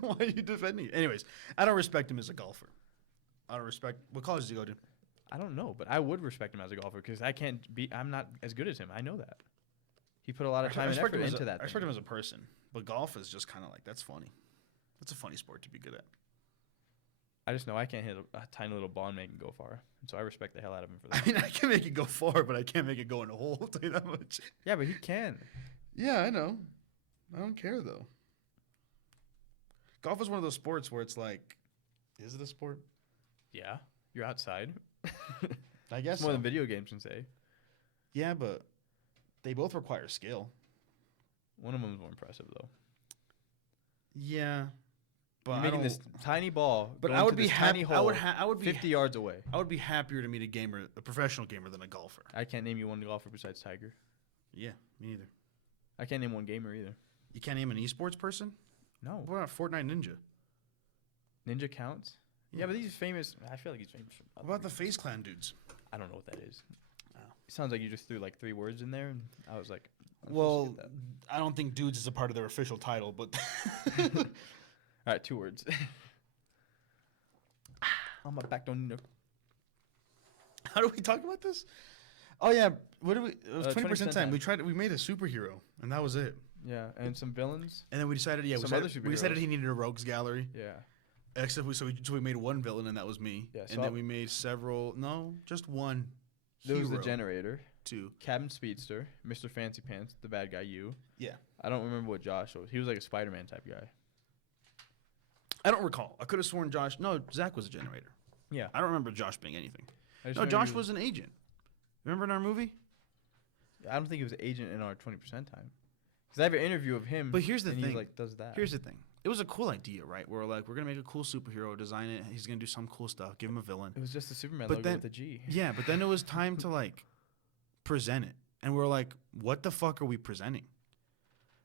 Why are you defending it? Anyways, I don't respect him as a golfer. I don't respect. What college did he go to? I don't know, but I would respect him as a golfer because I'm not as good as him. I know that. He put a lot of time and effort into that. I respect him as a person, but golf is just kind of like, that's funny. That's a funny sport to be good at. I just know I can't hit a tiny little ball and make it go far. And so I respect the hell out of him for I that. mean, I can make it go far, but I can't make it go in a hole. I'll tell you that much. Yeah, but he can. Yeah, I know. I don't care though. Golf is one of those sports where it's like, is it a sport? Yeah, you're outside. I guess It's more so. than video games can say. Yeah, but they both require skill. One of them is more impressive though. Yeah, but You're I making don't. this tiny ball. But going I would to be this happy. tiny I hole, would be 50 yards away. I would be happier to meet a professional gamer, than a golfer. I can't name you one golfer besides Tiger. Yeah, me neither. I can't name one gamer either. You can't name an esports person? No. What about Fortnite Ninja? Ninja counts? Yeah, but he's famous. I feel like he's famous. What about the Face Clan dudes? I don't know what that is. Oh. It sounds like you just threw like 3 words in there, and I was like, I'm supposed to Well, get that. I don't think dudes is a part of their official title, but All right, 2 words. On my back, don't know. how do we talk about this? Oh yeah, what did we? It was 20% 20% time. time. We made a superhero, and that was it. Yeah, and some villains. And then we decided, Some other we decided superheroes. he needed a rogues gallery. Yeah. Except we made one villain, and that was me. Yeah, and so then we made several. No, just one. There was the hero. generator, 2. Cabin Speedster, Mr. Fancy Pants, the bad guy, you. Yeah. I don't remember what Josh was. He was like a Spider-Man type guy. I don't recall. I could have sworn Josh. No, Zach was a generator. Yeah. I don't remember Josh being anything. I just No, remember Josh he was an agent. Remember in our movie? I don't think he was an agent in our 20% time. Because I have an interview of him. But here's the and thing. He like does that. Here's the thing. It was a cool idea, right? We're like, we're gonna make a cool superhero, design it. He's gonna do some cool stuff. Give him a villain. It was just the Superman But logo then- with a G. Yeah, but then it was time to like present it, and we're like, what the fuck are we presenting?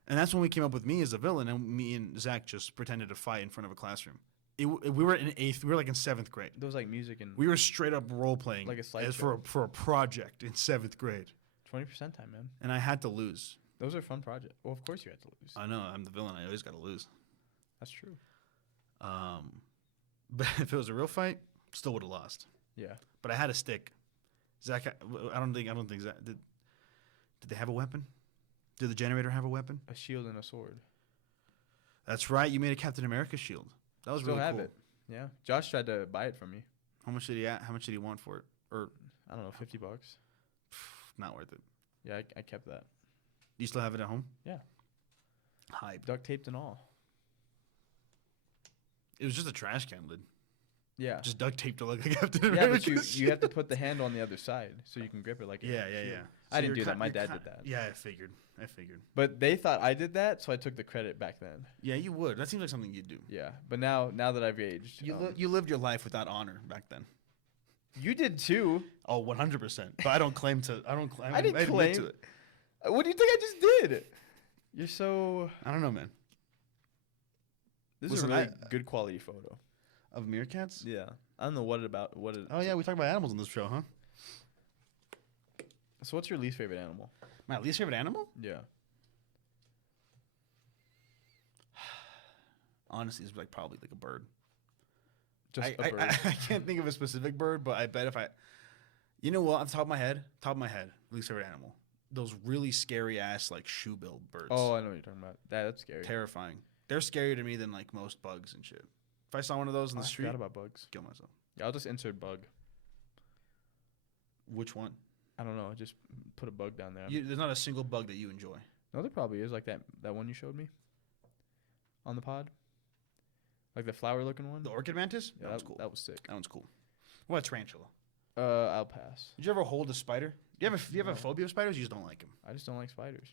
And that's when we came up with me as a villain, and me and Zach just pretended to fight in front of a classroom. We were in 8th. We were like in 7th grade. There was like music and We were straight up role playing Like a as slideshow. for a project in 7th grade, 20% time, man. and I had to lose. Those are fun projects. Well, of course you had to lose. I know I'm the villain. I always got to lose. That's true. But if it was a real fight, still would have lost. Yeah. But I had a stick. Zach, I don't think Zach did. Did they have a weapon? Did the generator have a weapon? A shield and a sword. That's right. You made a Captain America shield. That was Still really have cool. it. Yeah. Josh tried to buy it from me. How much did he want for it? Or I don't know, $50. not worth it. Yeah, I kept that. Do you still have it at home? Yeah. Hype. Duct taped and all. It was just a trash can lid. Yeah. Just duct taped to look like Captain Yeah, America. but you have to put the handle on the other side so you can grip it like a Yeah. shield. So I didn't you're do that. ki- My you're dad ki- did that. Yeah, I figured. But they thought I did that, so I took the credit back then. Yeah, you would. That seems like something you'd do. Yeah. But now that I've aged, You lived your life without honor back then. you did too. Oh, 100%. But I don't claim to. I don't claim. I didn't admit claim. to it. What do you think I just did? You're so. I don't know, man. This Listen, is a really I- good quality photo. Of meerkats? Yeah. I don't know what it. Oh yeah, we talk about animals on this show, huh? So what's your least favorite animal? My least favorite animal? Yeah. Honestly, it's like probably like a bird. Just a bird. I can't think of a specific bird, but I bet if I, you know what, off the top of my head, least favorite animal. Those really scary ass like shoe-billed birds. Oh, I know what you're talking about. That's scary. Terrifying. They're scarier to me than like most bugs and shit. If I saw one of those in I the street, forgot about bugs. kill myself. Yeah, I'll just insert bug. Which one? I don't know. Just put a bug down there. There's not a single bug that you enjoy. No, there probably is. Like that one you showed me on the pod. Like the flower-looking one. The orchid mantis? Yeah, that one's cool. That was sick. That one's cool. What about tarantula? I'll pass. Did you ever hold a spider? Do you have a No. phobia of spiders? You just don't like them. I just don't like spiders.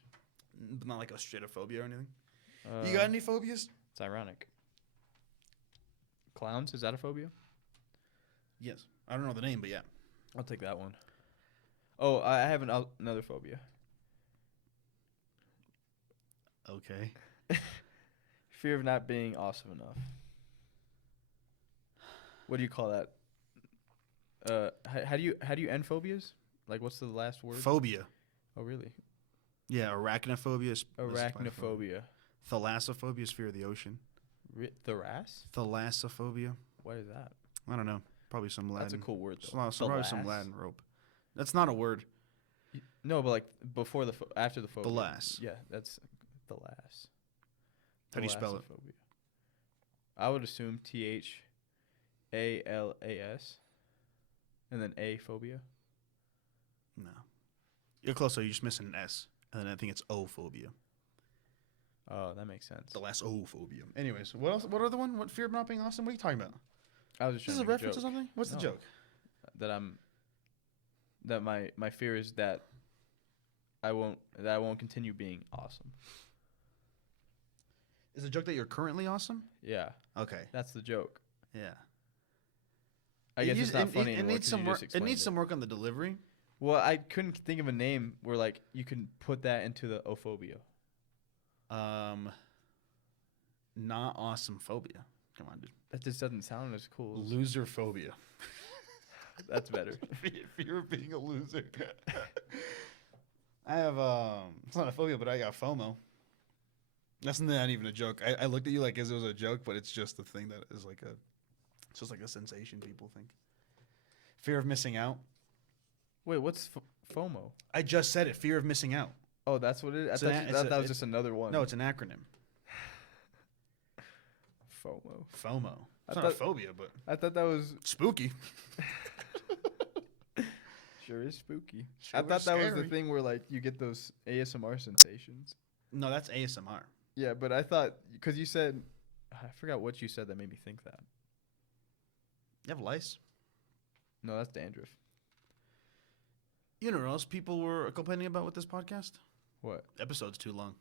But not like a straight up phobia or anything. You got any phobias? It's ironic. Clowns, is that a phobia? Yes. I don't know the name, but yeah. I'll take that one. Oh, I have another phobia. Okay. Fear of not being awesome enough. What do you call that? How do you end phobias? Like, what's the last word? Phobia. Oh, really? Yeah, arachnophobia. Is Arachnophobia. Thalassophobia is fear of the ocean. Thoras? Thalassophobia. What is that? I don't know. Probably some Latin. That's a cool word, though. Probably some Thalas? Latin rope. That's not a word. No, but like before after the phobia. Thalas. Yeah, that's thalas. How do you spell it? Thalassophobia. I would assume THALASS. ALAS, and then A phobia. No. You're close, so you're just missing an S. And then I think it's O-phobia. Oh, that makes sense. The last O-phobia. Anyways, what else? What other one? What fear of not being awesome? What are you talking about? I was just This trying is to a make reference joke. or something? What's the No. joke? That my fear is that I won't continue being awesome. Is the joke that you're currently awesome? Yeah, Okay. that's the joke. Yeah. I guess it's not funny anymore. It needs some work. It needs some work on the delivery. Well, I couldn't think of a name where like you can put that into the ophobia. Not awesome phobia. Come on, dude. That just doesn't sound as cool. Loserphobia. That's better. Fear of being a loser. I have it's not a phobia, but I got FOMO. That's not even a joke. I looked at you like as it was a joke, but it's just a thing that is like it's just like a sensation people think. Fear of missing out. Wait, what's FOMO? I just said it. Fear of missing out. Oh, that's what it is? So I thought that was just another one. No, it's an acronym. FOMO. FOMO. It's not a phobia, but I thought that was spooky. sure is spooky. Sure I thought that was the scary. thing where like you get those ASMR sensations. No, that's ASMR. Yeah, but I thought because you said I forgot what you said that made me think that. You have lice. No, that's dandruff. You know what else people were complaining about with this podcast? What? Episode's too long.